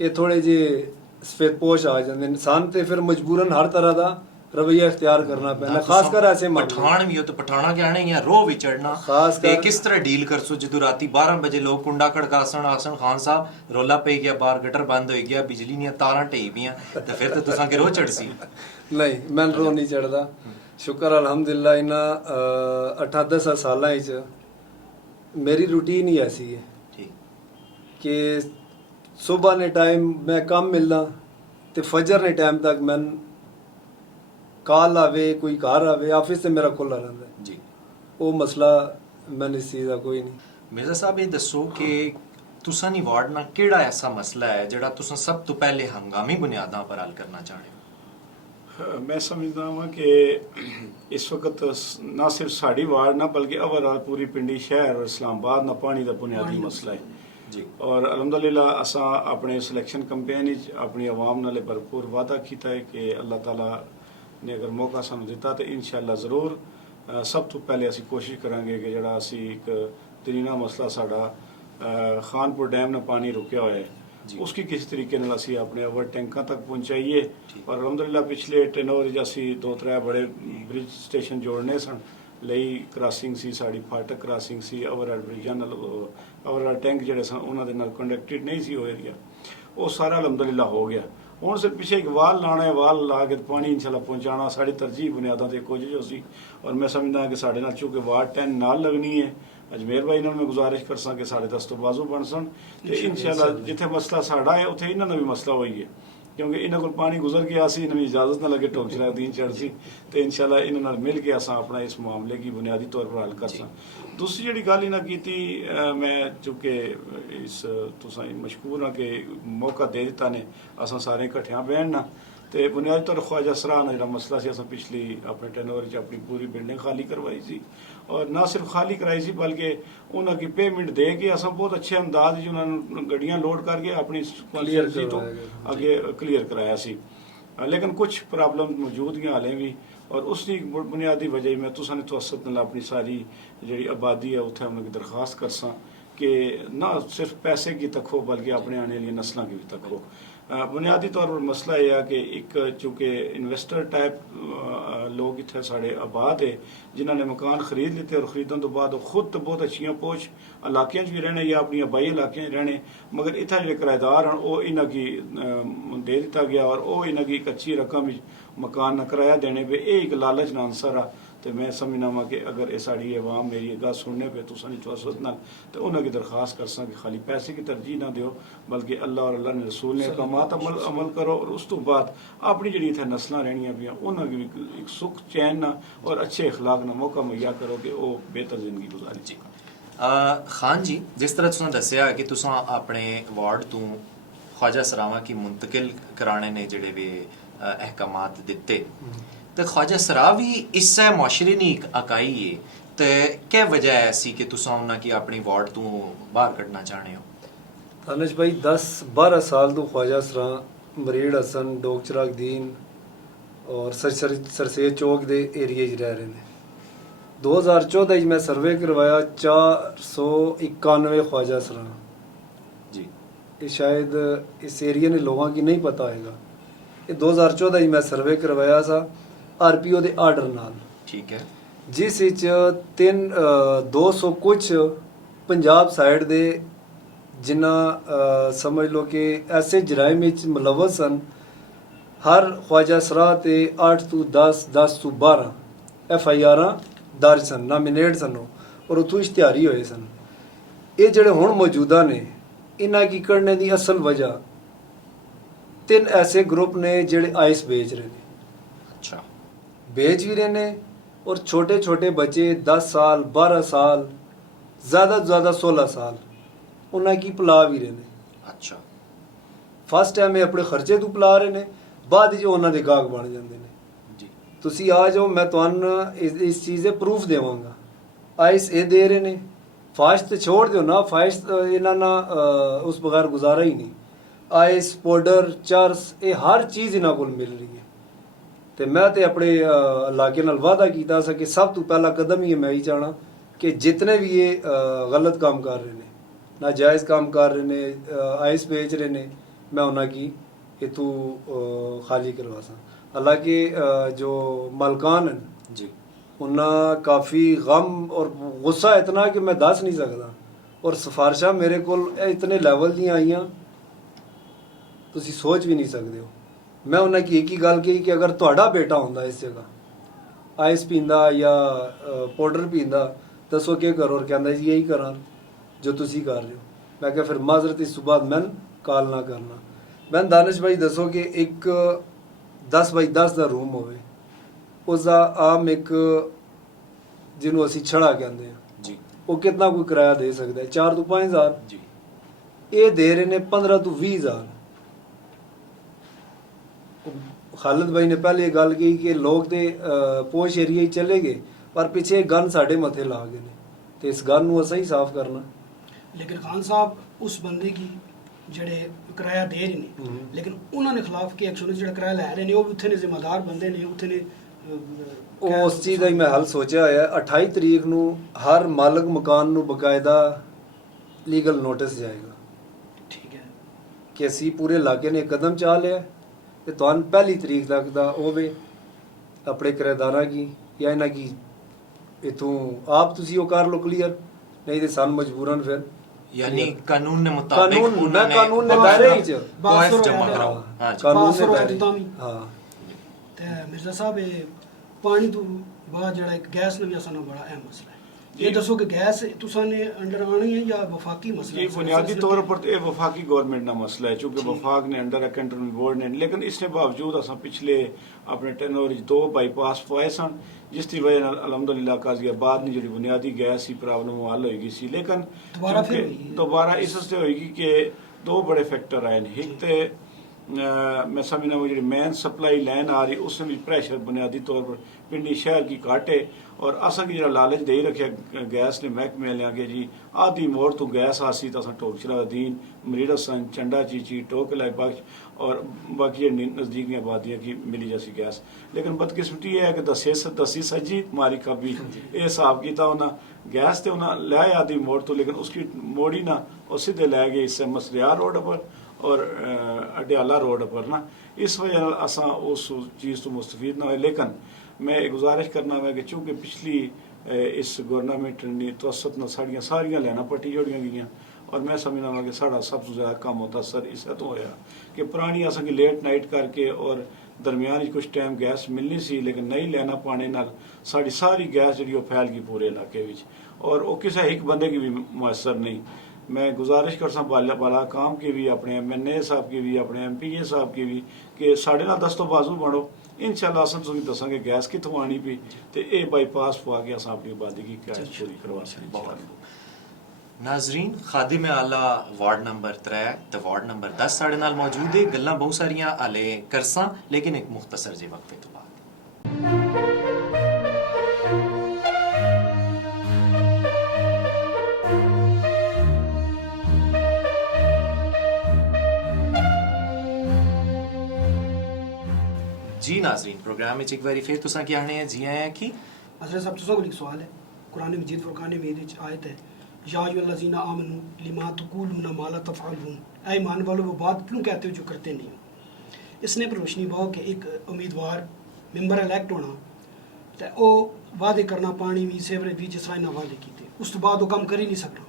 ਇਹ ਥੋੜੇ ਜਿਹੇ ਸਫੇਦਪੋਸ਼ ਆ ਜਾਂਦੇ ਨੇ ਇਨਸਾਨ ਤੇ ਫਿਰ ਮਜਬੂਰਨ ਹਰ ਤਰ੍ਹਾਂ ਦਾ ਰਵਈਆ ਇਖਤਿਆਰ ਕਰਨਾ ਪੈਂਦਾ, ਖਾਸ ਕਰ ਐਸੇ ਪਠਾਨ ਵੀ ਹੋ ਤਾਂ ਪਠਾਣਾ ਕੇ ਆਣੇ ਜਾਂ ਰੋ ਵਿਚੜਨਾ ਖਾਸ ਤੇ ਕਰ ਕਿਸ ਤਰ੍ਹਾਂ ਡੀਲ ਕਰਸੋ ਜਦੋਂ ਰਾਤੀ 12 ਵਜੇ ਲੋਕ ਕੁੰਡਾ ਖੜਕਾਸਣ ਆਸਣ ਖਾਨ ਸਾਹਿਬ ਰੋਲਾ ਪਈ ਗਿਆ, ਬਾਹਰ ਗਟਰ ਬੰਦ ਹੋ ਗਿਆ, ਬਿਜਲੀ ਦੀਆਂ ਤਾਰਾਂ ਢਈ ਪਈਆਂ ਤੇ ਫਿਰ ਤਾਂ ਤੁਸਾਂ ਕਿ ਰੋ ਚੜਸੀ। ਨਹੀਂ ਮੈਂ ਰੋ ਨਹੀਂ ਚੜਦਾ, ਸ਼ੁਕਰ ਅਲਹਮਦੁਲਿਲਾ ਇਹਨਾਂ 8-10 ਸਾਲਾਂ ਵਿੱਚ ਮੇਰੀ ਰੂਟੀਨ ਹੀ ਐਸੀ ਹੈ ਠੀਕ ਕਿ ਸੁਬਹ ਨੇ ਟਾਈਮ ਮੈਂ ਕੰਮ ਮਿਲਦਾ ਤੇ ਫਜਰ ਨੇ ਟਾਈਮ ਤੱਕ ਮੈਂ ਕਾਲ ਆਵੇ, ਕੋਈ ਘਰ ਆਵੇ, ਆਫਿਸ ਤੇ ਮੇਰਾ ਖੁੱਲਾ ਰਹਿੰਦਾ ਜੀ। ਉਹ ਮਸਲਾ ਮੈਨੂੰ ਇਸ ਚੀਜ਼ ਦਾ ਕੋਈ ਨਹੀਂ। ਮਿਰਜ਼ਾ ਸਾਹਿਬ ਇਹ ਦੱਸੋ ਕਿ ਤੁਸਾਂ ਦੀ ਵਾਰਡ ਨਾਲ ਕਿਹੜਾ ਐਸਾ ਮਸਲਾ ਹੈ ਜਿਹੜਾ ਤੁਸਾਂ ਸਭ ਤੋਂ ਪਹਿਲੇ ਹੰਗਾਮੀ ਬੁਨਿਆਦਾਂ ਪਰ ਹੱਲ ਕਰਨਾ ਚਾਹੁੰਦੇ ਹੋ? ਮੈਂ ਸਮਝਦਾ ਹਾਂ ਕਿ ਇਸ ਵਕਤ ਨਾ ਸਿਰਫ ਸਾਡੀ ਵਾਰਡ ਨਾ ਬਲਕਿ ਓਵਰਆਲ ਪੂਰੀ ਪਿੰਡੀ ਸ਼ਹਿਰ ਔਰ ਇਸਲਾਮਾਬਾਦ ਨਾ ਪਾਣੀ ਦਾ ਬੁਨਿਆਦੀ ਮਸਲਾ ਹੈ ਜੀ। ਔਰ ਅਲਹਮਦੁਲਿਲਾ ਅਸਾਂ ਆਪਣੇ ਸਿਲੈਕਸ਼ਨ ਕੰਪੇਨ ਵਿੱਚ ਆਪਣੀ ਆਵਾਮ ਨਾਲ ਭਰਪੂਰ ਵਾਅਦਾ ਕੀਤਾ ਹੈ ਕਿ ਅੱਲਾਹ ਤਾਲਾ ਨੇ ਅਗਰ ਮੌਕਾ ਸਾਨੂੰ ਦਿੱਤਾ ਤੇ ਇਨਸ਼ਾਅੱਲਾ ਜ਼ਰੂਰ ਸਭ ਤੋਂ ਪਹਿਲੇ ਅਸੀਂ ਕੋਸ਼ਿਸ਼ ਕਰਾਂਗੇ ਕਿ ਜਿਹੜਾ ਅਸੀਂ ਇੱਕ ਤਰੀਨਾ ਮਸਲਾ ਸਾਡਾ ਖਾਨਪੁਰ ਡੈਮ ਨਾਲ ਪਾਣੀ ਰੁਕਿਆ ਹੋਇਆ ਹੈ ਉਸकी किस तरीके ਨਾਲ ਅਸੀਂ ਆਪਣੇ ਓਵਰ ਟੈਂਕਾਂ ਤੱਕ ਪਹੁੰਚਾਈਏ। ਔਰ ਅਲਹਮਦੁਲਿਲਾ ਪਿਛਲੇ ਟੈਨੋਰ ਵਿੱਚ ਅਸੀਂ 2-3 ਬੜੇ ਬ੍ਰਿਜ ਸਟੇਸ਼ਨ ਜੋੜਨੇ ਸਨ, ਲਈ ਕ੍ਰਾਸਿੰਗ ਸੀ, ਸਾਡੀ ਫਾਟਕ ਕ੍ਰਾਸਿੰਗ ਸੀ, ਓਵਰਹੈਡ ਬ੍ਰਿਜਾਂ ਨਾਲ ਓਵਰਹੈਡ ਟੈਂਕ ਜਿਹੜੇ ਸਨ ਉਹਨਾਂ ਦੇ ਨਾਲ ਕੰਡਕਟਡ ਨਹੀਂ ਸੀ ਹੋ ਏਰੀਆ, ਉਹ ਸਾਰਾ ਅਲਹਮਦੁਲਿਲਾ ਹੋ ਗਿਆ। ਹੁਣ ਸਿਰ ਪਿੱਛੇ ਇੱਕ ਵਾਲ ਲਾਣਾ ਹੈ, ਵਾਲ ਲਾ ਕੇ ਪਾਣੀ ਇਨਸ਼ਾਅੱਲਾ ਪਹੁੰਚਾਉਣਾ ਸਾਡੀ ਤਰਜੀਹ ਬੁਨਿਆਦਾਂ ਤੇ ਕੋਸ਼ਿਸ਼ ਹੋ ਸੀ। ਔਰ ਮੈਂ ਸਮਝਦਾ ਕਿ ਸਾਡੇ ਨਾਲ ਚूंकि ਵਾਰਡ 10 ਨਾਲ ਲੱਗਣੀ ਹੈ, ਅਜਮੇਰ ਭਾਈ ਨਾਲ ਮੈਂ ਗੁਜ਼ਾਰਿਸ਼ ਕਰ ਸਾਂ ਕਿ ਸਾਡੇ ਦਸਤੋਬਾਜ਼ੂ ਬਣ ਸਨ ਤੇ ਇਨਸ਼ਾਅੱਲਾ ਜਿੱਥੇ ਮਸਲਾ ਸਾਡਾ ਹੈ ਉੱਥੇ ਇਹਨਾਂ ਦਾ ਵੀ ਮਸਲਾ ਹੋਈ ਹੈ, ਕਿਉਂਕਿ ਇਹਨਾਂ ਕੋਲ ਪਾਣੀ ਗੁਜ਼ਰ ਗਿਆ ਸੀ, ਇਹਨਾਂ ਨੂੰ ਇਜਾਜ਼ਤ ਨਾ ਲੱਗੇ ਟੋਕ ਚਰਾਦੀਨ ਚੜ੍ਹ ਸੀ ਤੇ ਇਨਸ਼ਾਅੱਲਾ ਇਹਨਾਂ ਨਾਲ ਮਿਲ ਕੇ ਅਸਾਂ ਆਪਣਾ ਇਸ ਮਾਮਲੇ ਦੀ ਬੁਨਿਆਦੀ ਤੌਰ ਪਰ ਹੱਲ ਕਰ ਸਾਂ। दूसरी ਜਿਹੜੀ ਗੱਲ ਇਹਨਾਂ ਕੀਤੀ ਮੈਂ ਚूंकि ਇਸ ਤੁਸੀਂ ਮਸ਼ਕੂਰ ਹਾਂ ਕਿ ਮੌਕਾ ਦੇ ਦਿੱਤਾ ਨੇ ਅਸਾਂ ਸਾਰੇ ਇਕੱਠਿਆਂ ਬਹਿਣਾ ਤੇ ਬੁਨਿਆਦੀ ਤੌਰ ਖਵਾਜਾ ਸਰਾਹ ਨਾਲ ਜਿਹੜਾ ਮਸਲਾ ਸੀ ਅਸਾਂ ਪਿਛਲੀ ਆਪਣੇ ਟੈਨੋਰ 'ਚ ਆਪਣੀ ਪੂਰੀ ਬਿਲਡਿੰਗ ਖਾਲੀ ਕਰਵਾਈ ਸੀ ਔਰ ਨਾ ਸਿਰਫ ਖਾਲੀ कराई सी बल्कि ਉਹਨਾਂ की पेमेंट दे के असां बहुत अच्छे अंदाज च ਉਹਨਾਂ ਨੂੰ ਗੱਡੀਆਂ ਲੋਡ ਕਰਕੇ ਆਪਣੀ ਕਲੀਅਰ ਤੋਂ ਅੱਗੇ ਕਲੀਅਰ ਕਰਾਇਆ ਸੀ। लेकिन कुछ प्रॉब्लम मौजूद हैं हालें भी और उसकी बुनियादी वजह मैं तुसां ने तवसत नाल अपनी सारी जी आबादी है उत्थे उन्हें दरखास्त कर सां कि ना सिर्फ पैसे की तको बल्कि अपने आने वाली नस्लों की भी तको। बुनियादी तौर पर मसला यह है कि एक चूँकि इन्वेस्टर टाइप लोग इतने साढ़े आबाद है जिन्होंने मकान खरीद लेते और खरीदने तो बाद खुद तो बहुत अच्छी पोश इलाकों भी रहने या अपनी आबाई इलाके रहने मगर इतना जो किराएदार हैं वो इन्हों की दे दिता गया और वो इन्हों की एक अच्छी रकम मकान न किराया देने पे एक लालच ना आंसर आ तो मैं समझना वा कि अगर ये साड़ी अवाम मेरी गल सुनने पे तो तवसत नाल तो उन्होंने दरखास्त कर सा कि खाली पैसे की तरजीह ना दो बल्कि अल्लाह और अल्लाह ने रसूल ने कमात अमल करो और उस तो बाद अपनी जी इतने नस्ल रहनिया पियाँ उन्होंने भी एक सुख चैन ना और अच्छे अखलाक ना मौका मुहैया करो कि वो बेहतर जिंदगी गुजारे। जी खान जी जिस तरह तुसां दस्सिया कि तुसां अपने वार्ड तो ख्वाजा सरावां की मुंतकिल कराने ने जेड़े वे अहकामात दिते तो ख्वाजा सरा भी इससे मुआशरे नी एक इकाई है तो क्या वजह है ऐसी कि तुसां उन्हां की अपनी वार्ड तो बाहर कढ़ना चाहते हो? तानिश भाई 10-12 साल तो ख्वाजा सरा मरीड़ हसन डोग चिराग दीन और सरसेज चौक दे एरिए च रह रहे हैं। 2014 मैं सर्वे करवाया 491 ख्वाजा सरा जी ये शायद इस एरिया ने लोगों की नहीं पता होगा। ये 2014 मैं सर्वे करवाया था RPO ਦੇ ਆਰਡਰ ਨਾਲ ठीक है ਜਿਸ ਵਿੱਚ 200 ਕੁਝ ਪੰਜਾਬ ਸਾਈਡ ਦੇ ਜਿਨ੍ਹਾਂ ਸਮਝ ਲਓ ਕਿ ਐਸੇ ਜਰਾਇਮ ਵਿੱਚ ਮੁਲਵਸ ਹਨ ਹਰ ख्वाजा ਸਰਾ ਤੇ 8 ਤੋਂ 10 ਤੋਂ 12 FIR ਦਰਜ ਸਨ ਨਾਮੀਨੇਟ ਸਨ ਔਰ ਉਥੋਂ ਇਸ਼ਤਿਹਾਰੀ ਹੋਏ ਸਨ। ਇਹ ਜਿਹੜੇ ਹੁਣ ਮੌਜੂਦਾ ਨੇ ਇਹਨਾਂ ਕੀ ਕਰਨੇ ਦੀ ਅਸਲ ਵਜ੍ਹਾ 3 ਐਸੇ ਗਰੁੱਪ ਨੇ ਜਿਹੜੇ ਆਈਸ ਵੇਚ ਰਹੇ ਨੇ अच्छा बेच भी रहे ने और छोटे छोटे बच्चे 10 साल 12 साल ज़्यादा ਤੋਂ ज़्यादा 16 ਸਾਲ ਉਹਨਾਂ ਕੀ ਪਲਾ ਵੀ ਰਹੇ ਨੇ। ਅੱਛਾ ਫਸਟ ਟਾਈਮ ਇਹ ਆਪਣੇ ਖਰਚੇ ਤੋਂ ਪਲਾ ਰਹੇ ਨੇ, ਬਾਅਦ ਵਿੱਚ ਉਹਨਾਂ ਦੇ ਗਾਹਕ ਬਣ ਜਾਂਦੇ ਨੇ। ਜੀ ਤੁਸੀਂ ਆ ਜਾਓ, ਮੈਂ ਤੁਹਾਨੂੰ ਇਸ ਚੀਜ਼ ਦੇ ਪ੍ਰੂਫ ਦੇਵਾਂਗਾ। ਆਇਸ ਇਹ ਦੇ ਰਹੇ ਨੇ, ਫਾਸ਼ ਤੇ ਛੋੜ ਦਿਓ ਨਾ, ਫਾਸ਼ ਇਹਨਾਂ ਨਾਲ ਉਸ ਬਗੈਰ ਗੁਜ਼ਾਰਾ ਹੀ ਨਹੀਂ। ਆਇਸ ਪਾਊਡਰ ਚਰਸ ਇਹ ਹਰ ਚੀਜ਼ ਇਹਨਾਂ ਕੋਲ ਮਿਲ ਰਹੀ ਹੈ। ਤੇ ਮੈਂ ਤੇ ਆਪਣੇ ਇਲਾਕੇ ਨਾਲ ਵਾਅਦਾ ਕੀਤਾ ਸੀ ਕਿ ਸਭ ਤੋਂ ਪਹਿਲਾ ਕਦਮ ਹੀ ਮੈਂ ਹੀ ਚਾਹਣਾ ਕਿ ਜਿਤਨੇ ਵੀ ਇਹ ਗਲਤ ਕੰਮ ਕਰ ਰਹੇ ਨੇ, ਨਾਜਾਇਜ਼ ਕੰਮ ਕਰ ਰਹੇ ਨੇ, ਆਇਸ ਵੇਚ ਰਹੇ ਨੇ, मैं उन्हें की ये तू खाली करवा सा। हालांकि जो मालकान हैं जी उन्हें काफ़ी गम और गुस्सा इतना कि मैं दस नहीं सकता, और सिफारिशा मेरे को इतने लेवल दी आईयां तुसी सोच भी नहीं सकते हो। मैं उन्हें की एक ही गल कही कि अगर तुहाडा बेटा होंदा इस जगह आइस पींदा या पाउडर पींदा दसो क्या करो, और कहंदा जी यही करा जो तुसी कर रहे हो। मैं क्या फिर माजरत इस सुबह मैं ਕਾਲ ਨਾ ਕਰਨਾ। ਮੈਂ ਦਾਨਿਸ਼ ਭਾਈ ਦੱਸੋ ਕਿ ਇੱਕ 10 ਬਾਈ 10 ਦਾ ਰੂਮ ਹੋਵੇ, ਉਸ ਦਾ ਆਮ ਇੱਕ ਜਿਹਨੂੰ ਅਸੀਂ ਛੜਾ ਕਹਿੰਦੇ ਆ ਜੀ ਉਹ ਕਿੰਨਾ ਕੋਈ ਕਿਰਾਇਆ ਦੇ ਸਕਦਾ ਹੈ? 4 ਤੋਂ 5000 ਜੀ ਇਹ ਦੇ ਰਹੇ ਨੇ 15 ਤੋਂ 20000। ਖਾਲਿਦ ਭਾਈ ਨੇ ਪਹਿਲੇ ਇਹ ਗੱਲ ਕਹੀ ਕਿ ਲੋਕ ਤੇ ਪੋਸ਼ ਏਰੀਆ ਹੀ ਚਲੇ ਗਏ, ਪਰ ਪਿੱਛੇ ਗਨ ਸਾਡੇ ਮੱਥੇ ਲਾ ਗਏ ਨੇ, ਤੇ ਇਸ ਗਨ ਨੂੰ ਅਸੀਂ ਸਾਫ਼ ਕਰਨਾ। लेकिन खान साहब उस बंदे की ਜਿਹੜੇ ਕਿਰਾਇਆ ਦੇ ਰਹੇ ਨੇ, ਲੇਕਿਨ ਉਹਨਾਂ ਦੇ ਖਿਲਾਫ ਕੀ ਐਕਸ਼ਨ? ਜਿਹੜਾ ਕਿਰਾਇਆ ਲੈ ਰਹੇ ਨੇ ਉਹ ਵੀ ਉੱਥੇ ਨੇ ਜ਼ਿੰਮੇਦਾਰ ਬੰਦੇ ਨੇ, ਉੱਥੇ ਨੇ ਉਸ ਚੀਜ਼ ਦਾ ਹੀ ਮੈਂ ਹੱਲ ਸੋਚਿਆ ਹੋਇਆ। 28 ਤਰੀਕ ਨੂੰ ਹਰ ਮਾਲਕ ਮਕਾਨ ਨੂੰ ਬਕਾਇਦਾ ਲੀਗਲ ਨੋਟਿਸ ਜਾਏਗਾ ਠੀਕ ਹੈ ਕਿ ਅਸੀਂ ਪੂਰੇ ਇਲਾਕੇ ਨੇ ਕਦਮ ਚਾ ਲਿਆ ਤੇ ਤੁਹਾਨੂੰ ਪਹਿਲੀ ਤਰੀਕ ਤੱਕ ਦਾ ਹੋਵੇ ਆਪਣੇ ਕਿਰਾਏਦਾਰਾਂ ਕੀ ਜਾਂ ਇਹਨਾਂ ਕੀ ਇਥੋਂ ਆਪ ਤੁਸੀਂ ਉਹ ਕਰ ਲਓ ਕਲੀਅਰ, ਨਹੀਂ ਤੇ ਸਾਨੂੰ ਮਜਬੂਰਨ ਫਿਰ यानी कानून ने मुताबिक कानून उन्होंने कानून ने दायरे ही च कोएफ जमा कराओ। हाँ जी ਕਾਨੂੰਨ ਪਾਸ ਨੇ ਹੋ ਦਾਇਰੇ ਤਾਂ ਵੀ। ਹਾਂ ਤੇ ਮਿਰਜ਼ਾ ਸਾਹਿਬ ਇਹ ਪਾਣੀ ਤੋਂ ਬਾਅਦ ਜਿਹੜਾ ਇੱਕ ਗੈਸ ਦਾ ਵੀ ਅਸਾਂ ਨਾਲ ਬੜਾ ਅਹਿਮ ਮਸਲਾ ਹੈ। ਇਹ ਦੱਸੋ ਕਿ ਗੈਸ ਤੁਸਾਂ ਨੇ ਅੰਡਰ ਆਣੀ ਹੈ ਜਾਂ ਵਫਾਕੀ मसला जी है? बुनियादी तौर पर तो ये वफाकी गवर्नमेंट का मसला है, चूंकि जी। वफाक ने अंडर कंट्रोल बोर्ड ने, लेकिन इसके बावजूद असा पिछले अपने टेनोर 2 बाईपास पवाए सन, जिसकी वजह नाल अलहमदुलिल्लाह गाजियाबाद ने जी बुनियादी गैस की प्रॉब्लम हल होगी सी। लेकिन दोबारा फिर चूंकि होई। दोबारा इससे होगी कि 2 बड़े फैक्टर आए हैं। एक तो मैं समझना वो जी मेन सप्लाई लाइन आ रही उसमें भी प्रेशर बुनियादी तौर पर पिंडी शहर की घट है, और असा की जो लालच दे रखा गैस ने महकमे वाले कि जी आधी मोड़ तो गैस आसी तो असा टोकशरादीन मरीड़ा सन चंडा चीची टोकला बख्श और बाकी नज़दीक आबादियाँ की मिली जैसी गैस। लेकिन बदकिस्मती है कि दसी सजी मारी खबी ये हिसाब किया उन्हें गैस तो उन्हें लै आधी मोड़ तो, लेकिन उसकी मोड़ी ना और सीधे लै गए इससे मसरियार रोड पर और अडियाला रोड पर ना। इस वजह असा उस चीज़ तो मुस्तफीद ना हो। लेकिन मैं गुजारिश करना है कि चूँकि पिछली इस गवर्नमेंट ने तवसत न साड़ियाँ लैना पट्टी जोड़ियाँ गई, और मैं समझना वा कि साड़ा सबसे ज़्यादा कम होता सर इस तो होया कि पुरानी असा की लेट नाइट करके और दरमियान कुछ टाइम गैस मिलनी सी, लेकिन नहीं लेना पाने नाल साड़ी सारी गैस जी फैल गई पूरे इलाके में, और वो किसी एक बंदे की भी मुयसर नहीं। मैं गुजारिश कर सा बाला काम की भी, अपने MNA साहब की भी, अपने MPA साहब की भी कि साढ़े नाल दस्तो बाजू बनो। इंशाअल्लाह अस तुसें दसांगे गैस कित्थों आनी पई ते ये बाईपास पवा के अस अपनी आबादी की गैस पूरी करवा सकें। नाजरीन खादिम आला वार्ड नंबर 3 ते वार्ड नंबर 10 साढ़े नाल मौजूद है। गल्लां बहुत सारियां आले करसां, लेकिन एक मुख्तसर जे वक्फे तो बाद। जी नाजरीन प्रोग्राम में एक बारी फिर तुसां की आने जी आए हैं कि हज़रत साहब तुसां को एक सवाल है। कुरान मजीद फुरकान में आयत है या अय्युहल्लज़ीना आमनू लिमा तक़ूलूना मा ला तफ़अलून, ऐ ईमान वालों वो बात क्यों कहते हो जो करते नहीं हो। इसने पर रोशनी पाओ कि एक उम्मीदवार मैंबर इलैक्ट होना ते ਉਹ वादे करना पानी भी सेवरेज भी जिस तरह इन्हें वादे किए उस तो बाद वो काम कर ही नहीं सकना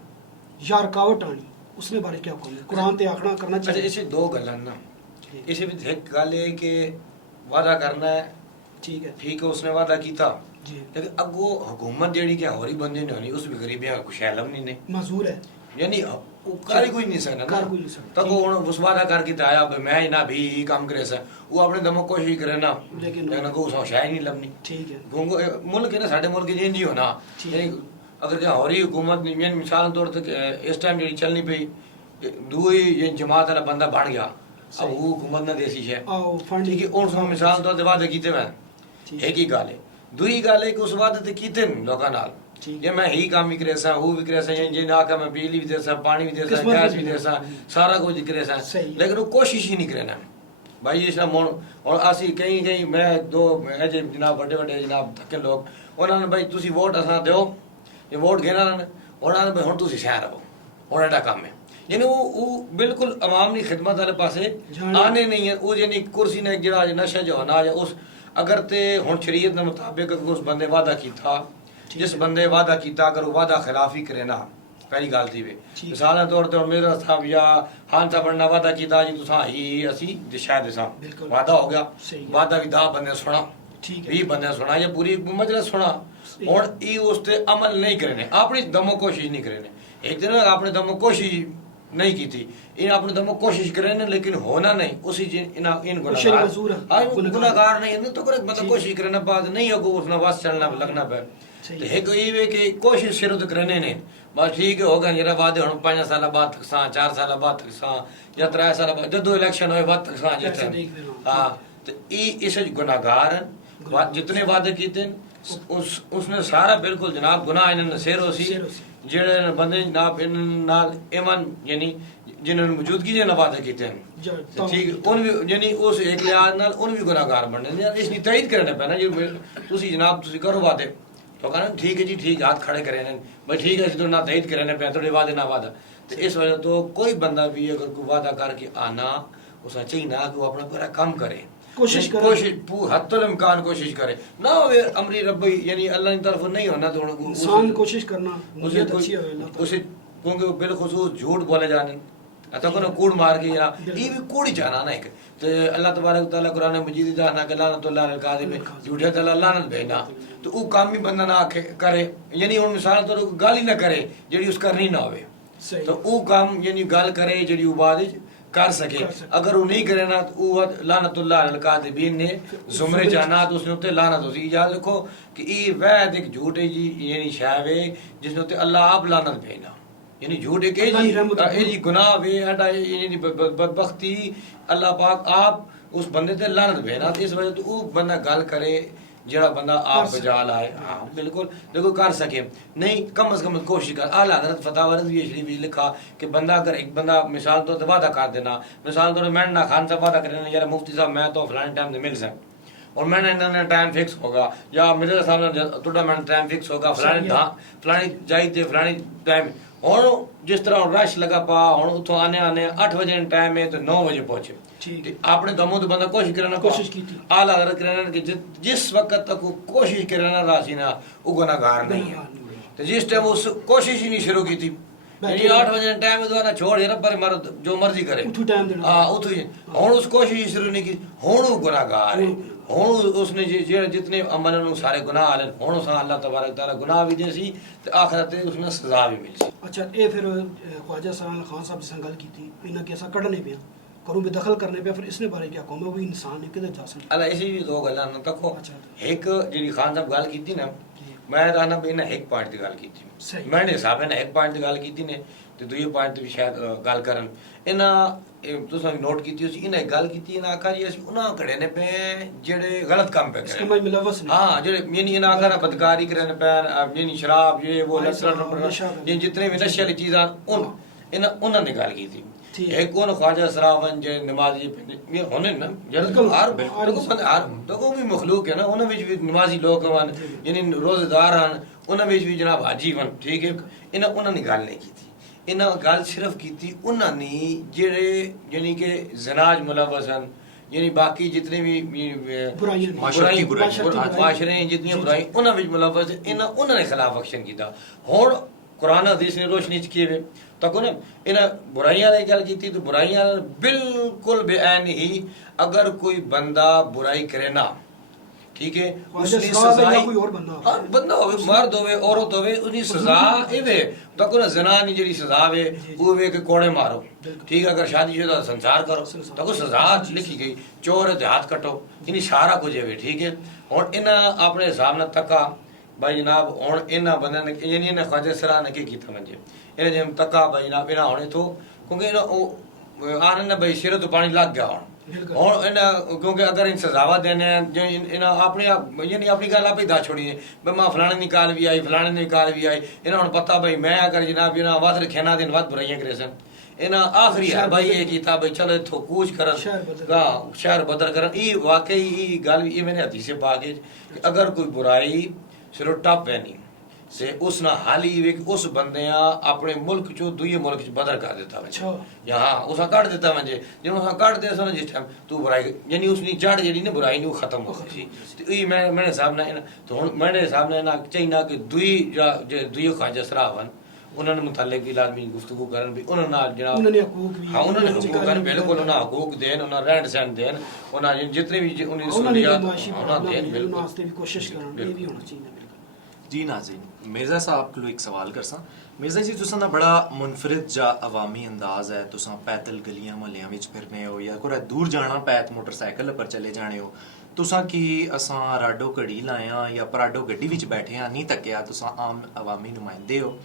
या रुकावट आनी, उसने बारे क्या कहूँ? कुरान ते आखना करना अच्छा चाहिए। इसे 2 गल्लां ना, इसे भी एक गल है कि वादा करना है ठीक है ठीक है उसने वादा किया, जी लेकिन अगो हुकूमत जेड़ी क्या हो रही बंदे ने होनी उस भी गरीबियां कुछ इलम नहीं ने। माजूर है यानी वो कर ही कोई नहीं सकना कर कोई नहीं सकता। तक वो उस वादा करके तो आया मैं ही ना भी ही काम करे सा वो अपने दमों कोशिश करे ना लेकिन को उसको शायद नहीं लभनी ठीक है क्योंकि मुल्क है ना साढ़े मुल्क जी नहीं होना ठीक यानी अगर क्या हो रही हुकूमत यानी मिसाल तौर तक इस टाइम जी चलनी पई दूई ये जमात वाला बंदा बन गया अब वो हुकूमत ना देसी है आओ फंड ठीक है और सो मिसाल तौर ते वादे कीते मैं ठीक एक ही गल है दूई गल है कि उस वादे ते कीते लोकां नाल ठीक ये मैं ही काम ही करे सा वो भी करे सा ये ना का मैं बिजली भी दे सा पानी भी दे सा किस्मत गैस भी भी दे दे सा सा। सारा कुछ करे सा सही। लेकिन वो कोशिश ही नहीं करे ना भाई जिस मोन और आसी कहीं कहीं मैं दो ऐसे जनाब बड़े बड़े जनाब थके लोग उन्होंने भाई तुसी वोट असा दो ये वोट घेना उन्होंने भाई हुण तुसी शहर रहो हुण एडा काम है यानी वो बिल्कुल अवाम की खिदमत वाले पासे जाने- आने नहीं है वो यानी कुर्सी ने जरा नशा जो होना या उस अगर ते हुण शरीयत के मुताबिक अगर उस बंदे वादा कीता जिस बंदे वादा कीता अगर वो वादा खिलाफी करे ना पहली गल थी वे ठीक। मिसाल के तौर पर मेरा साहब या खान साहब ने वादा कीता जी तुसा ही असी शायद सा बिल्कुल। वादा हो गया सही है। वादा भी 10 बंदे सुना ठीक है 20 बंदे सुना या पूरी मजलिस सुना सही। और ई उस ते अमल नहीं करने अपनी दमो कोशिश नहीं करने एक दिन अपने दमो कोशिश नहीं की थी इन अपने दमो कोशिश करे ना लेकिन होना नहीं उसी इन कोशिश मजबूर है। गुनाहगार नहीं है तो करे मतलब ठीक। कोशिश करना बाद नहीं होगा उसने बस चलना लगना पे सही। तो एक ये वे कि कोशिश शुरू तो करने ने बस ठीक है होगा जरा वादे हुन 5 साल बाद तक सा 4 साल बाद तक सा या 3 साल बाद जदों इलेक्शन होए बाद तक सा ऐसे जितने देख लेना। हां तो ई इस गुनाहगार हैं जितने वादे कीते उसने सारा बिल्कुल जनाब गुनाह इन्होंने सेरो सी सेरो सी। जेड़े बंदे जनाब इन नाल ईमान यानी जिन्होंने मौजूदगी जे वादे कीते हैं जा- ठीक उन भी यानी उस एक लिहाज नाल उन भी गुनाहगार बनने यार इसकी तईद करने पैना जी तुसी जनाब तुसी करो वादे तो कहना ठीक है जी ठीक हाथ खड़े करे ने भाई ठीक है तो ना तईद करने पे थोड़े वादे ना वादा तो इस वजह तो कोई बंदा भी अगर कोई वादा करके आना उसने चाहिए ना कि वो अपना पूरा काम करे कोशिश करे। कोशिश हत्तुल इम्कान कोशिश करे ना वे अमरी रब्बी यानी अल्लाह की तरफ नहीं होना तो इंसान कोशिश करना उसे नीयत अच्छी है अल्लाह ताला। उसे क्योंकि वो बिलखुसूस झूठ बोले जाने अतः को कूड़ मार के या ये भी कूड़ ही जाना ना एक तो अल्लाह तबारक तआला कुरान मजीद दा ना कलाना तो अल्लाह कादिब झूठे तला लानत भेजना तो वो काम भी बंदा ना करे यानी उन मिसाल तो गाल ही ना करे जेडी उस करनी ना होवे सही। तो वो काम यानी गाल करे जेडी वो बाद कर सके कर सके। अगर वो नहीं करे ना तो वो लानतुल्लाह अल कादिबीन ने जुमरे जाना तो उसने उते लानत होसी याद रखो कि ये वैद एक झूठ है जी यानी शावे जिसने उते अल्लाह आप लानत भेजना यानी झूठ एक अल्लाह की रहमत है जी गुनाह वे हटा यानी बदबख्ती अल्लाह पाक आप उस बंदे ते लानत भेजना तो इस वजह तो वो बंदा गल करे जड़ा बंदा आप बजा लाए हाँ बिल्कुल देखो कर सके नहीं कम से कम कोशिश कर आला हजरत फतावा रज़वी शरीफ में लिखा कि बंदा अगर एक बंदा मिसाल तौर पर वादा कर देना मिसाल तौर पर मैं ना खान साहब वादा कर देना यार मुफ्ती साहब मैं तो फलाने टाइम से मिल सकता और मैंने इन्होंने टाइम फिक्स होगा या मेरे सामने थोड़ा मैंने टाइम फिक्स होगा फलाने धा फलानी जाइए फलानी टाइम हुण जिस तरह रश लगा पा हुण उतो आने आने 8 बजे टाइम है तो 9 बजे पहुंचे ठीक है। आपने दमों तो बंदा कोशिश करना कोशिश की थी। आला हजरत करना कि जिस वक्त तक वो कोशिश करना रासी ना वो गुनाहगार नहीं है तो जिस टाइम उस कोशिश ही नहीं शुरू की थी यानी 8 बजे टाइम है दोबारा छोड़ यार पर मर जो मर्जी करे उठू टाइम देना। हां उठू हुण उस कोशिश ही शुरू नहीं की हुण वो गुनाहगार है हुण उसने जितने अमल नु सारे गुनाह आले हुण उस अल्लाह तबारक तआला गुनाह भी देसी ते आखिरत में उसने सजा भी मिलसी अच्छा ये फिर ख्वाजा सलाम खान साहब से गल की थी इन्हें कैसा कढ़ने पे करूँ बेदखल करने पे फिर इसने बारे क्या कौम है वो इंसान है किधर जा सकता अल्लाह इसी भी दो गल्लां न तको अच्छा। एक जेडी खान साहब गल कीती ना मैं राना भी ना एक पॉइंट दी गल कीती सही। मैंने हिसाब है ना एक पॉइंट दी गल कीती ने ते दूई पॉइंट भी शायद गल करन इना तुसां नोट कीती उसी इना गल कीती ना आखा जी ਅਸੀਂ ਉਹਨਾਂ ਖੜੇ ਨੇ ਪਏ ਜਿਹੜੇ गलत काम पे इसके करे में मिलावस नहीं हाँ जेडे यानी इना आखा बदकारी करे पे यानी शराब ये वो हाँ, लसर नशा ये जितने भी नशे वाली चीज़ां उन इना उन्होंने गल की थी ठीक। एक उन ख्वाजा सरावन जे नमाजी ये होने ना बिल्कुल, हर बिल्कुल। देखो बंदे हर देखो भी मखलूक है ना उन्हें भी नमाजी लोग हन यानी रोजेदार हन उन्हें भी जनाब हाजी हन ठीक है इन्हें उन्होंने गल नहीं की थी इन्हें गल सिर्फ की थी उन्होंने जेड़े यानी कि जनाज मुलवस हन यानी बाकी जितने भी बुराइयां माशरती माशरे जितनी बुराई उन्हें भी मुलवस इन्हें उन्होंने खिलाफ एक्शन किया हुण कुरान हदीस ने रोशनी च किए तको ना इन्हें बुराइयां ने गल की तो बुराइयां बिल्कुल बेऐन ही अगर कोई बंदा बुराई करे ना ठीक है ख्वाजा उसकी सलाह सजा या कोई और बंदा होवे। हाँ बंदा होवे मर्द होवे औरत होवे उसकी सजा एवे देखो ना जनानी जेडी सजा वे वो वे के कोड़े मारो ठीक है अगर शादीशुदा संसार करो तो को सजा लिखी गई चोर है ते हाथ कटो इनी सारा कुछ है ठीक है और इना अपने हिसाब ना तका भाई जनाब और इना बंदे ने यानी ने ख्वाजा सलाह ने की कीता मंजे इने जम तका भाई जनाब इना होने तो क्योंकि इना आने ना भाई सिर तो पानी लग गया और इन क्योंकि अगर इन सजावा देने जो इन अपने यानी अपनी गल आप ही दा छोड़ी है भाई मां फलाने निकाल भी आई फलाने निकाल भी आई इन्हें हुन पता भाई मैं अगर जनाब इन्हें वध रखेना दिन वध बुराइयां करे सन इन्हें आखिरी है भाई ये कीता भाई चलो इथों कूच करन शहर बदर करन ई वाकई ई गल ये मैंने हदीस से पा के अगर कोई बुराई सिर्फ टप है नहीं से उस ना हाल ही वे उस बंदे अपने मुल्क चो दुए मुल्क च बदर कर देता अच्छा यहाँ उसा काट देता मंजे जिन उसा काट दे सन जिस टाइम तू बुराई यानी उसनी जड़ जेडी ने बुराई नु खत्म हो गई तो ई मैं मेरे हिसाब ना तो हुन मेरे हिसाब ना ना चाहिए कि दुई जे दुई ख्वाजा सरावन उन्होंने मुतालिक लाजमी गुफ्तगू करन भी उन्होंने जनाब उन्होंने हकूक भी हाँ उन्होंने हकूक करन बिल्कुल उन्होंने हकूक देन उन्होंने रहन सहन देन उन्होंने जितने भी उन्हें सहूलियत उन्होंने देन बिल्कुल वास्ते भी कोशिश करन ये भी होना चाहिए बिल्कुल जी नाज़रीन मिर्ज़ा साहब को एक सवाल करसा मिर्ज़ा जी तुसा ना बड़ा मुनफरिद जा अवामी अंदाज है तुसा पैदल गलियां मोहल्लियां विच फिरने हो या कोई दूर जाना पैत मोटरसाइकिल पर चले जाने हो तुसा की असां राडो घड़ी लाया या पराडो गड्डी विच बैठे हैं नहीं तक्या तुसा आम अवामी नुमाइंदे हो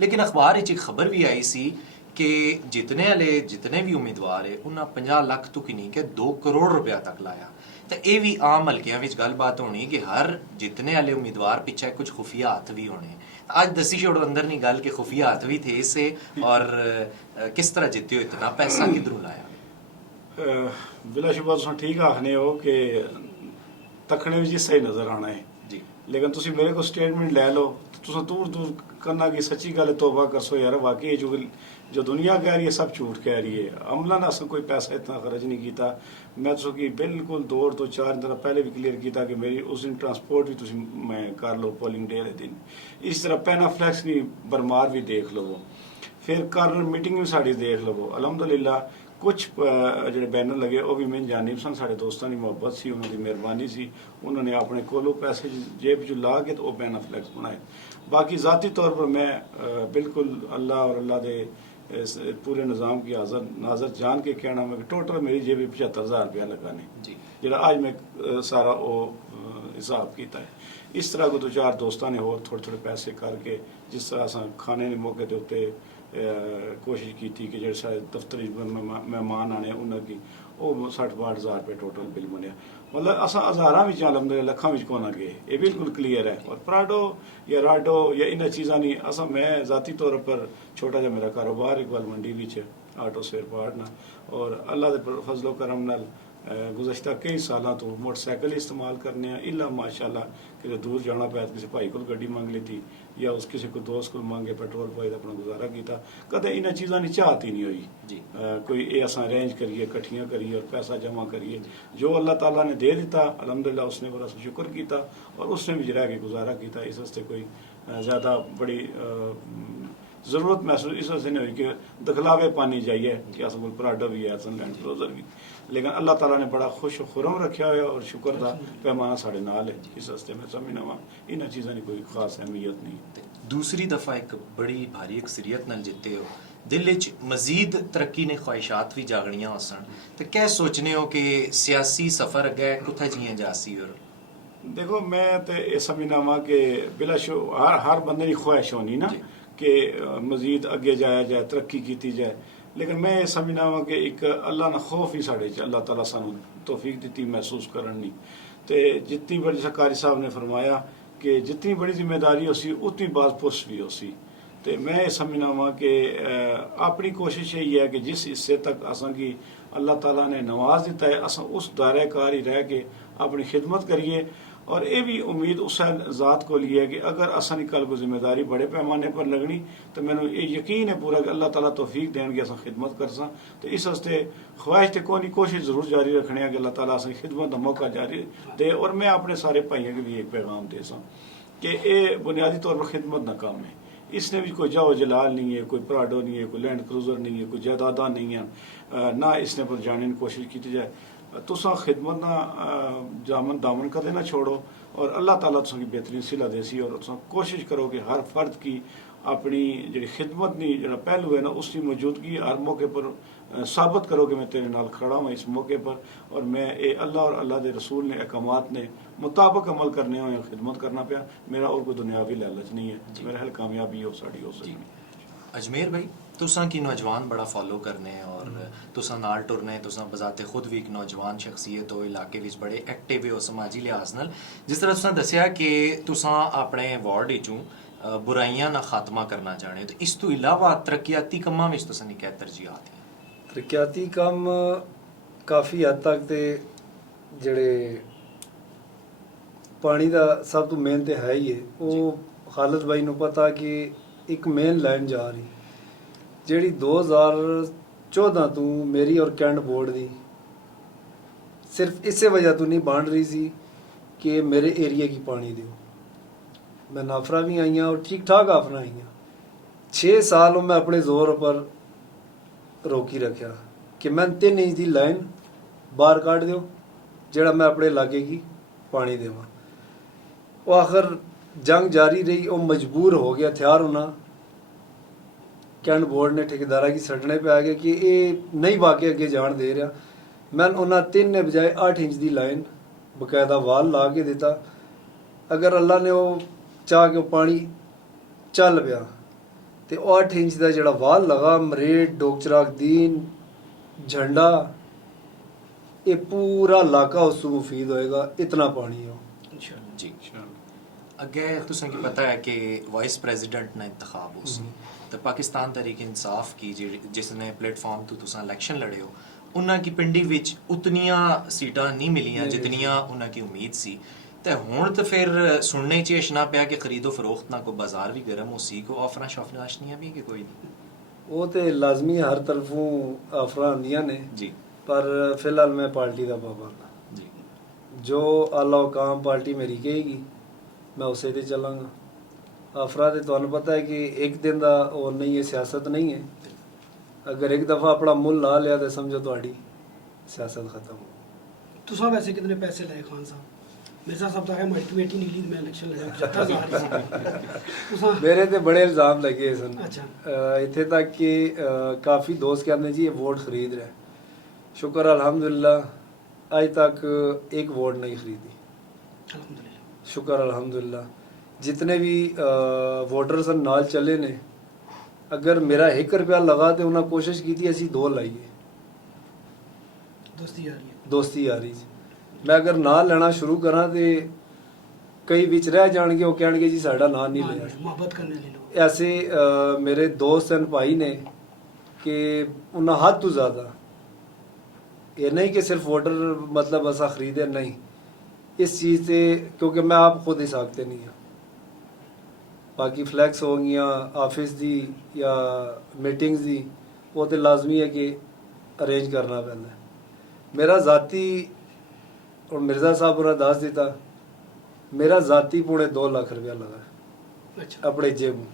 लेकिन अखबार विच एक खबर भी आई सी कि जितने भी उम्मीदवार है उन्हें 50 लाख तो की नहीं कि 2 करोड़ रुपया तक लाया तो ये भी आम हल्कियां विच गलबात होनी कि हर जितने वाले उम्मीदवार पीछे कुछ खुफिया हाथ भी होने आज दसी छोड़ो अंदर नहीं गल के खुफिया हाथ भी थे इससे और किस तरह जीते हो इतना पैसा किधरों लाया बिलाशुबा तुम ठीक आखने हो कि तखने भी सही नजर आना है जी लेकिन तुम मेरे को स्टेटमेंट ले लो तुम दूर दूर करना की सच्ची गल तौबा करसो यार वाकई जो दुनिया कह रही है सब झूठ कह रही है अमलन अस कोई पैसा इतना खर्च नहीं किया मैं तो की बिल्कुल 2 तो 4 दिन पहले भी क्लियर किया कि मेरी उस दिन ट्रांसपोर्ट भी तुम मैं कर लो पोलिंग डे वाले दिन इस तरह पैनाफ्लैक्स की बरमार भी देख लो फिर कार्नर मीटिंग भी साड़ी देख लो अलहमदुलिल्लाह कुछ जो बैनर लगे वो भी मैं जानी सन साढ़े दोस्तों की मुहब्बत सी उन्होंने मेहरबानी सी उन्होंने अपने कोलों पैसे जेब च ला के तो वो पैनाफ्लैक्स बनाए बाकी ज़ाती तौर पर मैं बिल्कुल अल्लाह और अल्लाह के इस पूरे निज़ाम की नाजर जान के कहना मैं टोटल मेरी जेब 75,000 रुपया लगाने जी जो आज मैं सारा वो हिसाब किया है इस तरह को 2-4 दोस्तों ने और थोड़े पैसे करके जिस तरह अस खाने के मौके के उत्ते कोशिश की थी कि जो सारे दफ्तरी मेहमान आने उन्होंने वो 60-62 हज़ार रुपये टोटल बिल बनया मतलब अस हज़ारा भी अलहमदुलिल्लाह लखा भी कोना गए ये बिल्कुल क्लियर है और पराडो या राडो या इन चीज़ा नहीं अस मैं ज़ाती तौर पर छोटा जा मेरा कारोबार इकबाल मंडी भी आटो स्पेयर पार्ट ना और अल्लाह के फजलो करम नाल गुज़श्ता कई साल तो मोटरसाइकिल इस्तेमाल करने इला माशाल्लाह कि दूर जाना पाया किसी भाई को गड्डी मांग ली थी या उस किसी को दोस्त को मांगे पेट्रोल पाई अपना गुजारा किया कदे इन चीज़ा की चाहत ही नहीं हुई जी कोई ये अस अरेंज करिए कट्ठियाँ करिए और पैसा जमा करिए जो अल्लाह ताला ने दे दिता अलहमदुलिल्लाह उसने बड़ा शुक्र किया और उसने भी जरा के गुजारा किया इस वास्ते कोई ज़्यादा बड़ी जरूरत महसूस इस वजह से नहीं हुई कि दखलावे पानी जाइए कि अस कोई पराडा भी है असन लैंड क्लोजर भी लेकिन अल्लाह ताला ने बड़ा खुश खुरम रखा हुआ और शुक्र का पैमाना साढ़े नाल है इस वास्ते मैं समझना वा इन चीज़ों की कोई खास अहमियत नहीं दूसरी दफ़ा एक बड़ी भारी अक्सरियत नाल जिते हो दिल च मजीद तरक्की ने ख्वाहिशात भी जागनियां होसन तो क्या सोचने हो कि सियासी सफ़र अगे कुत्थे जियां जासी और देखो मैं तो ये समझना वा कि बिलाशु हर बंदे की ख्वाहिश होनी ना कि मजीद अगे जाया जाए तरक्की की जाए लेकिन मैं ये समझना वा कि एक अल्लाह ने खौफ ही साढ़े अल्लाह ताला सानू तौफीक दी महसूस करनी तो जितनी बड़ी जैसा कारी साहब ने फरमाया कि जितनी बड़ी जिम्मेदारी होसी उतनी बात पुरुष भी होसी तो मैं ये समझना वा कि अपनी कोशिश यही है कि जिस हिस्से तक असा की अल्लाह ताला ने नवाज दिता है अस उस दायरे कार ही रह के अपनी खिदमत करिए और ये भी उम्मीद उस ज़ात को लिए कि अगर असन कल को जिम्मेदारी बड़े पैमाने पर लगनी तो मैंने ये यकीन है पूरा कि अल्लाह ताला तौफीक देंगे अस खिदमत कर सा तो इस वास्ते ख्वाहिश तो कोई कोशिश जरूर जारी रखने कि अल्लाह ताला अस खिदमत का मौका जारी दे और मैं अपने सारे भाइयों के भी एक पैगाम दे सा कि ये बुनियादी तौर पर खिदमत ना काम है इसने भी कोई जाओ जलाल नहीं है कोई पराडो नहीं है कोई लैंड क्रूजर नहीं है कोई जायदादा नहीं है ना इसने पर जाने की कोशिश की जाए तुसा खिदमत ना दामन कदे ना छोड़ो और अल्लाह ताला तुसा की बेहतरीन सिला देसी और तुसा कोशिश करो कि हर फर्द की अपनी जी खिदमत नी जो पहलू है ना उसकी मौजूदगी हर मौके पर साबित करो कि मैं तेरे नाल खड़ा हूँ इस मौके पर और मैं ये अल्लाह और अल्लाह के रसूल ने अहकामात ने मुताबिक अमल करने हो या खिदमत करना पाया मेरा और कोई दुनियावी लालच नहीं है मेरा हल कामयाबी हो साड़ी हो सकती अजमेर भाई तुसा की नौजवान बड़ा फॉलो करने और तुसा नाल टुरने तुसा बजाते खुद भी एक नौजवान शख्सियत हो इलाके विच बड़े एक्टिव हो समाजी लिहाज नाल जिस तरह तुसा दस्सिया कि तुसा अपने वार्ड विचों बुराइयां ना खात्मा करना चाहने तो इस तो इलावा तरक्याती कम्मां विच तुसा नी क्या तरजीहात है तरक्याती कम काफ़ी हद तक ते जेह्ड़े पानी दा सब तो मेन ते है ही है वो खालिद भाई नूं पता कि एक मेन लाइन जा रही जेह्ड़ी 2014 तो मेरी और कैंट बोर्ड दी सिर्फ इसे वजह तो नहीं बन रही सी कि मेरे एरिया की पानी दियो मैं नाफरा भी आईयां और ठीक ठाक आफरा आईयां 6 साल मैं अपने जोर पर रोकी रखा कि मैं 3 इंच की लाइन बाहर काट दो जेड़ा मैं अपने इलाके की पानी देवा वो आखिर जंग जारी रही वो मजबूर हो गया हथियार होना कैंट बोर्ड ने ठेकेदारा की सड़ने पे आ गया कि ये नहीं वाकई अगे जान दे रहा मैं उन्हें 3 ने बजाय 8 इंच की लाइन बकायदा वाल ला के दिता अगर अल्लाह ने वो चाह के पानी चल पिया तो 8 इंच का जोड़ा वाल लगा मरेड डोगचराग दीन झंडा ये पूरा इलाका उसको मुफीद होएगा इतना पानी हो जी अगे तुसें की पता है कि वाइस प्रेसिडेंट ना इंतखाब हो सी तो पाकिस्तान तहरीक इंसाफ की जिसने प्लेटफॉर्म तो तुसा इलेक्शन लड़े हो उन्हां की पिंडी विच उतनियां सीटां नहीं मिलियां जितनियां उन्हां की उम्मीद सी ते हुण तो फिर सुनने च अशना पिया कि खरीदो फरोख्त ना को बाजार भी गर्म हो सी को ऑफरां शॉफरां अशनियां भी कि कोई नहीं वो तो लाजमी हर तरफों ऑफर आंदियां ने जी पर फिलहाल मैं पार्टी का पाबंद हाँ जी जो आला काम पार्टी मेरी कहेगी मैं उसे ते चलांगा आफरा ते तुहानू पता है कि एक दिन दा और नहीं है सियासत नहीं है अगर एक दफ़ा अपना मुल ला लिया तो समझो तुम्हारी सियासत खत्म हो तुसा वैसे कितने पैसे लाए खान साहब मिर्जा साहब तो है हमारी कमेटी निकली मैं इलेक्शन लड़ा 75,000 तुसा मेरे ते बड़े इल्जाम लगे सन अच्छा इत्थे तक कि काफ़ी दोस्त कहते जी ये वोट खरीद रहे शुक्र अल्हम्दुलिल्लाह आज तक एक वोट नहीं खरीदी अल्हम्दुलिल्लाह शुक्र अल्हम्दुलिल्लाह जितने भी वोटर सन नाल चले ने अगर मेरा 1 रुपया लगा तो उन्हें कोशिश की थी असी 2 लाइए दोस्ती आ रही है दोस्ती यारी च मैं अगर ना लेना शुरू करा तो कई बिच रह जाएंगे वो कहेंगे जी साडा ना नहीं लिया मोहब्बत करने ले लो ऐसे मेरे दोस्त हैं भाई ने कि उन्हें हद तो ज़्यादा ये नहीं कि सिर्फ वोटर मतलब ऐसा खरीदे नहीं इस चीज़ से क्योंकि मैं आप खुद ही सकते नहीं हैं बाकी फ्लैक्स हो गई ऑफिस दी या मीटिंग्स दी वो तो लाजमी है कि अरेंज करना पैंदा मेरा ज़ाती और मिर्ज़ा साहब उन्हें दस दिता मेरा ज़ाती पौने 2 लाख रुपया लगा अच्छा अपने जेब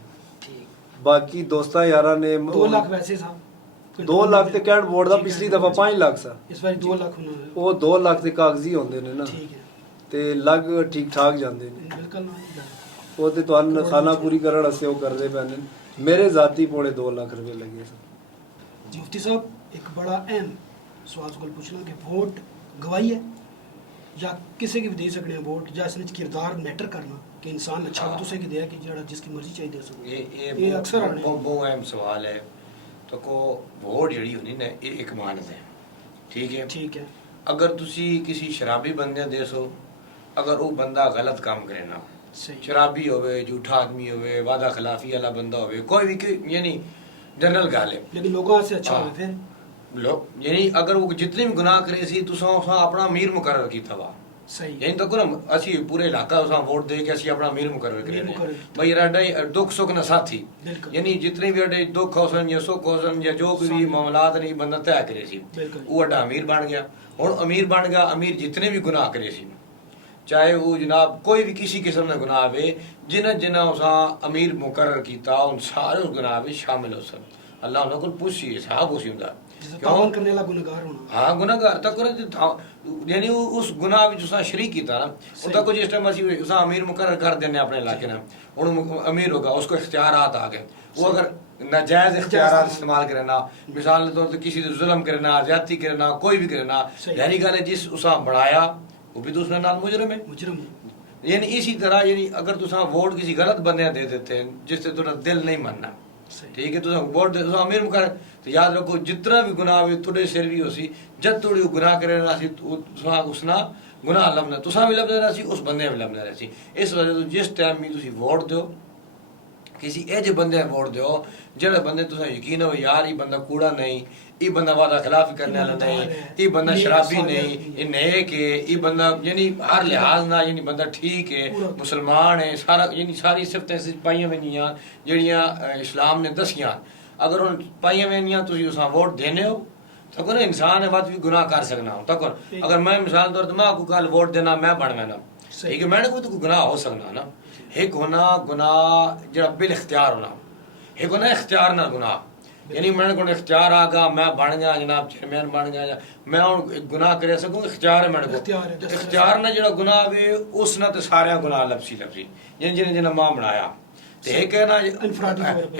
ठीक बाकी दोस्तां यारा ने 2 लाख वैसे साहब 2 लाख ते कैंट बोर्ड दा पिछली दफा 5 लाख सा इस बार 2 लाख होना है वो 2 लाख ते कागजी होंदे ने ना ठीक है ते लग ठीक ठाक जांदे ने बिल्कुल ना वो ते तुहानू खाना पूरी करन वास्ते वो करदे पैने मेरे ज़ाती पौने 2 लाख रुपए लगे सन मुफ्ती साहब एक बड़ा अहम सवाल को पूछना कि वोट गवाही है या किसी की भी दे सकने वोट या इसने किरदार मैटर करना कि इंसान अच्छा भी तुसे की दिया कि जड़ा जिसकी मर्जी चाहिए दे सको ये अक्सर आने बहुत अहम सवाल है तो को वोट जड़ी होनी ना ये एक मानत है ठीक है अगर तुसी किसी शराबी बंदे दे सो अगर वो बंदा गलत काम करे ना सही शराबी होवे झूठा आदमी होवे वादा खिलाफी वाला बंदा होवे कोई भी यानी जनरल गल है लेकिन लोगों से अच्छा हाँ। हो फिर लोग यानी अगर वो जितने भी गुनाह करे सी तुसा अपना अमीर मुकर्रर कीता वा सही यानी तक ना असी पूरे इलाका उसा वोट दे के असी अपना अमीर मुकर्रर अमीर करे मुकर्रर। भाई राडा दुख सुख न साथी बिल्कुल। यानी जितने भी अडे दुख होसन या सुख होसन या जो भी मामलात नहीं बंदा तय करे सी बिल्कुल। वो अड्डा अमीर बन गया हुन अमीर बन गया अमीर जितने भी गुनाह करे सी चाहे वो जनाब कोई भी किसी किस्म का गुनाह आवे जिन्हें जिन्हें उसा अमीर मुकर्रर कीता उन सारे गुनाह में शामिल हो सन अल्लाह उन्हें को पूछी हिसाब उसी हुंदा जिसे तावन करने वाला गुनहगार होना। हाँ गुनाहगार तक यानी उस गुनाह में तुसा शरीक कीता ना उदा को जिस टाइम ਅਸੀਂ उसा अमीर मुकर्रर कर देने अपने इलाके ना ਹੁਣ अमीर होगा उसको इख्तियारात आ गए वो अगर नाजायज इख्तियारात इस्तेमाल करे ना मिसाल के तौर पर किसी से जुल्म करे ना ज्यादती करे ना कोई भी करे ना यानी गल है जिस उसा बनाया वो भी तो उसने नाल मुजरम है मुजरम यानी इसी तरह यानी अगर तुसा वोट किसी गलत बंदे दे देते हैं जिससे थोड़ा दिल नहीं मानना ठीक है तुसा वोट दे तुसा अमीर मुकर तो याद रखो जितना भी गुनाह हुए तुड़े सिर भी होसी जब थोड़ी गुनाह करे ना सी तुसा उसना गुनाह लभना तुसा भी लभना रहा सी उस बंदे भी लभना रहा सी इस वजह तो जिस टाइम भी तुसी वोट दो किसी एज बंदे वोट दो जेड़े बंदे तुसा यकीन हो यार ये बंदा कूड़ा नहीं ये बंदा वादा खिलाफी करने वाला नहीं ये बंदा शराबी नहीं ये नेक है ये बंदा यानी हर लिहाज ना यानी बंदा ठीक है मुसलमान है सारा यानी सारी सिफतें पाइयां वेनियां जेड़ियां इस्लाम ने दसियां अगर उन पाइयां वेनियां तुसी उसा वोट देने हो तो ना इंसान है बात भी गुनाह कर सकना हो तक अगर मैं मिसाल तौर पर मैं आपको कल वोट देना मैं बन गया ना ठीक है मैंने कोई तो गुनाह हो सकना ना एक होना गुनाह जरा बिल इख्तियार होना एक होना इख्तियार ना गुनाह यानी मैंने को इख्तियार आ गया मैं बन गया जनाब चेयरमैन बन गया मैं हूँ गुनाह कर सकूँ इख्तियार है मैंने को इख्तियार ना जरा गुनाह वे उस ना तो सारे गुनाह लपसी लपसी जिन्हें जिन्हें मां बनाया एक है ना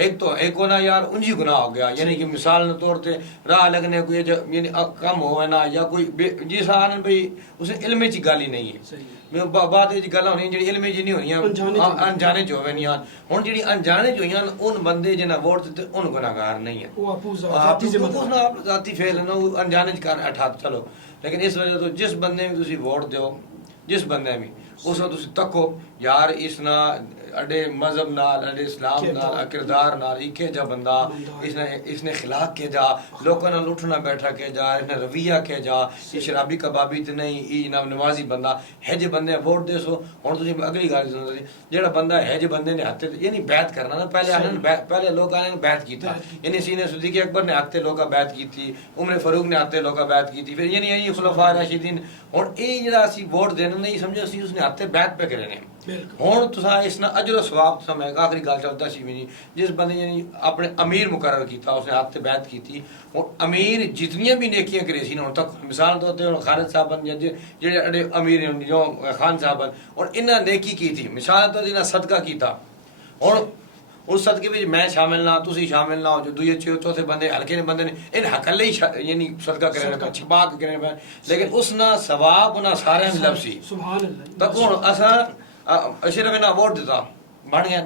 एक तो एक होना यार उंजी गुनाह हो गया यानी कि मिसाल के तौर पे राह लगने कोई यानी कम हो ना या कोई जिस आन भाई उसे इल्म ची गल ही नहीं है मैं बात ये गल होनी जेडी इल्म ची नहीं होनी अनजाने च होवे नहीं हुन जेडी अनजाने च होईयां उन बंदे जिन्हें वोट दिते उन गुनाहगार नहीं है वो आपू जाती फेल ना अनजाने च कर हटा चलो लेकिन इस वजह तो जिस बंदे में तुसी वोट दो जिस बंदे में उस तुसी तको यार इस ना अडे मजहब नाल अडे इस्लाम नाल किरदार नाल इके जा बंदा इसने खिलाफ के जा लोगों नाल उठना बैठा के जा इसने रवैया के जा ये शराबी कबाबी ते नहीं ई ना नमाजी बंदा है जे बंदे वोट दे सो हुन तुसी अगली गल सुनो जेड़ा बंदा है जे बंदे ने हत्ते यानी बैत करना ना पहले लोग आने बैत कीता यानी सीने सिद्दीक अकबर ने हत्ते लोग बैत की थी उमर फारूक ने हत्ते लोग बैत की थी फिर यानी यही खुलफा राशिदीन हुन ए जेड़ा असि वोट देना नहीं समझो असि उसने हत्ते बैत पे करे ने हुन तुसा इसना अजर सवाब तुसा मैं आखिरी गल चलदा सी भी जिस बंदे यानी अपने अमीर मुकर्रर कीता उसने हत्ते बैत की थी हुन अमीर जितनियां भी नेकियां करे सी हुन तक मिसाल तौर पे खालिद साहब जेड़े अड़े अमीर जो खान साहब और इन्हां नेकी की थी मिसाल तौर इन्हां सदका कीता हुन उस सदके में मैं शामिल ना तुसी शामिल ना हो जो दुए चौथे बंदे हल्के ने बंदे ने इन हकले ही यानी सदका करे छिपा के करे लेकिन उसना सवाब उना सारे में लबसी सुभान अल्लाह तक हुन असा सिर्फ इन्हां वोट दिता बन गया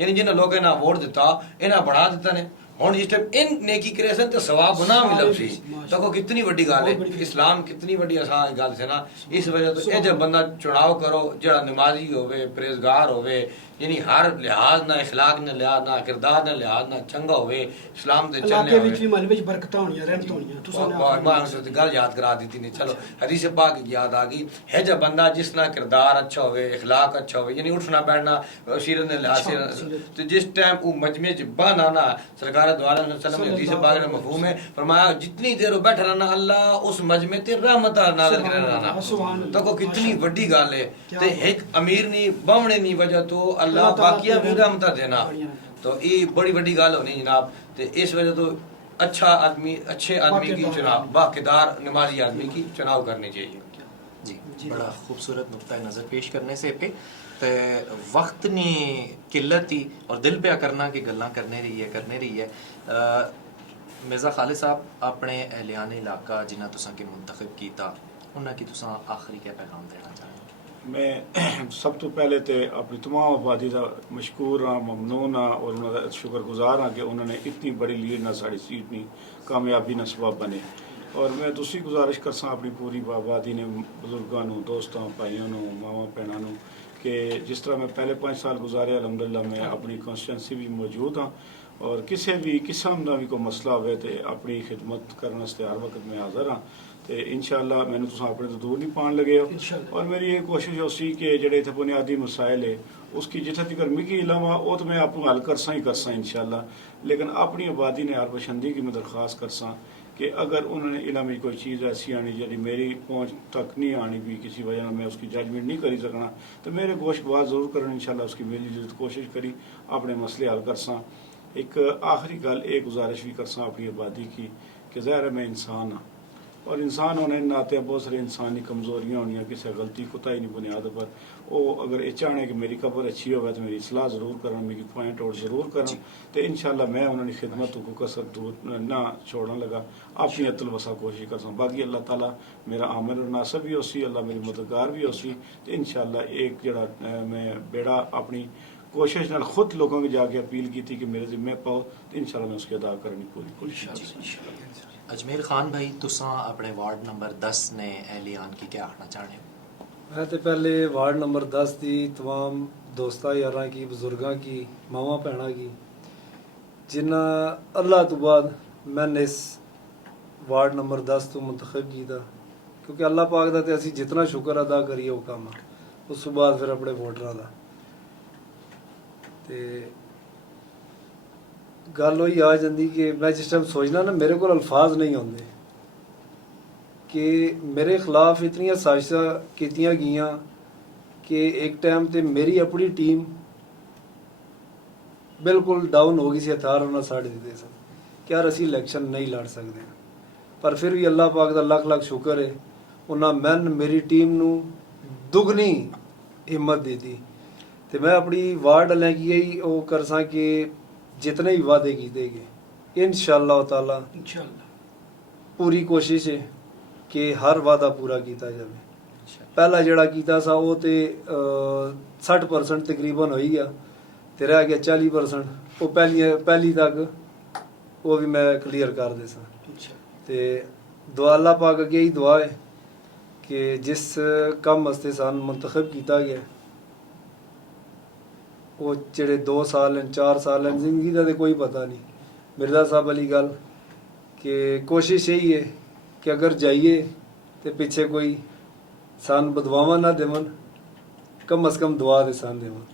यानी जिन्हें लोग इन्हां वोट दिता इन्हां बढ़ा दिता ने हुन जिस टाइम इन नेकी करे सन ते सवाब गुनाह में लबसी तको कितनी बड़ी गल है इस्लाम कितनी बड़ी आसान गल है ना इस वजह तो ए जब बंदा चुनाव करो जेड़ा नमाजी होवे परहेजगार होवे यानी हर लिहाज ना इखलाक ने लिहाज ना किरदार ने लिहाज ना चंगा होवे इस्लाम दे चलने इलाके विच भी महल विच बरकतां होणियां रहमत होणियां तुसां ने मान से गल याद करा दी थी ने चलो हदीस पाक याद आ गई है जब बंदा जिसना किरदार अच्छा होवे इखलाक अच्छा होवे यानी उठना बैठना सीरत ने लिहाज से तो जिस टाइम वो मजमे च बहना ना सरकार द्वारा सल्लल्लाहु अलैहि हदीस पाक ने मफहूम है फरमाया जितनी देर बैठा रहना अल्लाह उस मजमे ते रहमत नाज़िल करे रहना तो को कितनी बड़ी गल है ते एक अमीर नी बमणे नी वजह तो अल्लाह बाकिया भी रहमत देना तो ये बड़ी बड़ी गल होनी जनाब ते इस वजह तो अच्छा आदमी अच्छे आदमी की चुनाव बाकिदार नमाजी आदमी की चुनाव करनी चाहिए जी बड़ा खूबसूरत नुक्ता नज़र पेश करने से पे ते वक्त नी किल्लत ही और दिल पे करना की गल्लां करने रही है मिर्ज़ा खालिद साहब अपने अहलियान इलाका जिन्हें तुसां के मुंतखब कीता उन्हां की तुसां आखिरी क्या पैगाम देना चाहेंगे मैं सब तो पहले तो अपनी तमाम आबादी का मशकूर हाँ ममनून हाँ और उन्होंने शुक्रगुजार हाँ कि उन्होंने इतनी बड़ी लीड ना साड़ी सीट नहीं कामयाबी ना सबब बने और मैं दूसरी गुजारिश कर सा अपनी पूरी आबादी ने बुजुर्गों दोस्तों भाइयों मावा भैनों कि जिस तरह मैं पहले 5 साल गुजारे अलहमदुलिल्लाह मैं अपनी कॉन्स्टिट्यूंसी भी मौजूद हाँ और किसी भी किस्म का भी कोई मसला हो तो अपनी खिदमत करने हर वक्त मैं हाज़र हाँ तो इंशाअल्लाह मैंने तुम अपने तो दूर नहीं पान लगे हो और मेरी ये कोशिश उसी कि जेडे इतने बुनियादी मसाइल है उसकी जिथे तक मिगी इलम आ वो तो मैं आपको हल कर सा इंशाअल्लाह लेकिन अपनी आबादी ने हर बशंदी की मैं दरख्वास्त कर सा कि अगर उन्होंने इलम में कोई चीज़ ऐसी आनी जी मेरी पहुँच तक नहीं आनी भी किसी वजह मैं उसकी जजमेंट नहीं करी सकना तो मेरे गोश बात जरूर करना इंशाअल्लाह उसकी मेरी जरूर कोशिश करी अपने मसले हल कर सा एक आखिरी गल एक गुजारिश भी कर सा अपनी आबादी की कि ज़ाहिर है मैं इंसान हाँ और इंसान होने के नाते बहुत सारी इंसानी कमज़ोरियाँ होनी किसी गलती कोताही नहीं बुनियाद पर वो अगर ये चाहने कि मेरी कबर अच्छी हो तो मेरी सलाह ज़रूर करना मेरी पॉइंट आउट ज़रूर करना तो इंशाल्लाह मैं उन्होंने खिदमत को कसर दूर ना छोड़ने लगा अपनी अतल वसा कोशिश कर सकूँ बाकी अल्लाह ताला मेरा आमिर और नासर भी होसी अल्लाह मेरी मददगार भी होसी तो इंशाल्लाह एक जड़ा मैं बेड़ा अपनी कोशिश नाल खुद लोगों को जाके अपील की थी कि मेरे जिम्मे पाओ तो इंशाल्लाह मैं उसकी अदा करने की पूरी कोशिश अजमेर खान भाई तुसा अपने वार्ड नंबर 10 ने ऐलान की क्या आखना चाहने मैं तो पहले वार्ड नंबर 10 की तमाम दोस्तां यारां की बुजुर्गां की मावां भैणां की जिन्हें अल्लाह तो बाद मैंने इस वार्ड नंबर 10 तो मुंतखब किया क्योंकि अल्लाह पाक दा ते असीं जितना शुक्र अदा करिए वो कम है उस तो बाद फिर अपने वोटरां दा ते गल होई आ जाती कि मैं जिस टाइम सोचना ना मेरे को अल्फाज नहीं आते कि मेरे खिलाफ इतनी साजिशां कीतियां गईयां कि एक टाइम ते मेरी अपनी टीम बिल्कुल डाउन हो गई सी हथियार उन्होंने साढ़े दिते सन कि यार असी इलैक्शन नहीं लड़ सकते पर फिर भी अल्लाह पाक दा लख लख शुक्र है उन्हें मैन मेरी टीम नू दुगनी हिम्मत दी दी ते मैं अपनी वार्ड वालें की यही वो कर सा कि जितने भी वादे किए गए इंशाअल्लाह ताला इंशाअल्लाह पूरी कोशिश है कि हर वादा पूरा किया जाए पहला जड़ा किया सा वो तो 60% तकरीबन हो ही गया तो रह गया 40% वो पहली तक वो भी मैं क्लीयर कर दे सा ते दुआ अल्लाह पाक अगे ही दुआ है कि जिस कम वास्ते सान मुंतखब किया गया वो जेड़े 2 साल हैं 4 साल हैं जिंदगी का तो कोई पता नहीं मिर्जा साहब वाली गल कि कोशिश यही है कि अगर जाइए तो पीछे कोई सान बदवावा ना देवन कम अज़ कम दुआ दे सान देवन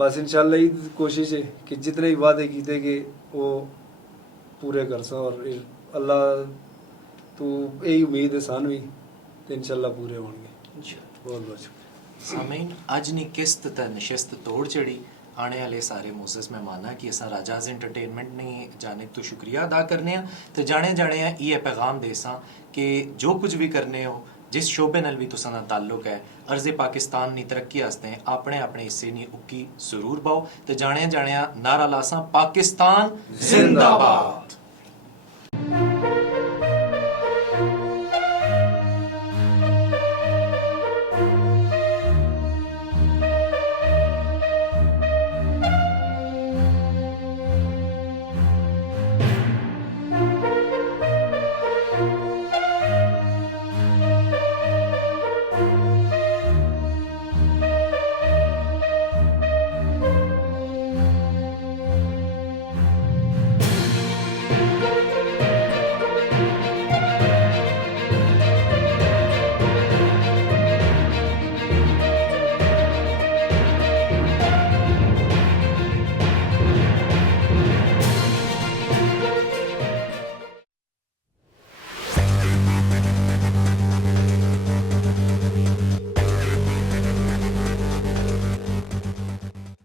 बस इंशाल्लाह यही कोशिश है कि जितने भी वादे किए गए वो पूरे कर सा और अल्लाह तो यही उम्मीद है सान भी तो इंशाल्लाह पूरे होंगे बहुत बहुत शुक्रिया सामीन अज नी किस्त ते नशिस्त तोड़ चढ़ी आने वाले सारे मोजिज़ मेहमान कि असा राजाज एंटरटेनमेंट ने जानिब तो शुक्रिया अदा करने तो जाने ये पैगाम दे सा कि जो कुछ भी करने हो जिस शोबे नाल भी तुसां दा ताल्लुक है अर्ज़े पाकिस्तान नी तरक्की आस्ते अपने अपने हिस्से नी उक्की जरूर पाओ तो जाने नारा लासा पाकिस्तान जिंदाबाद।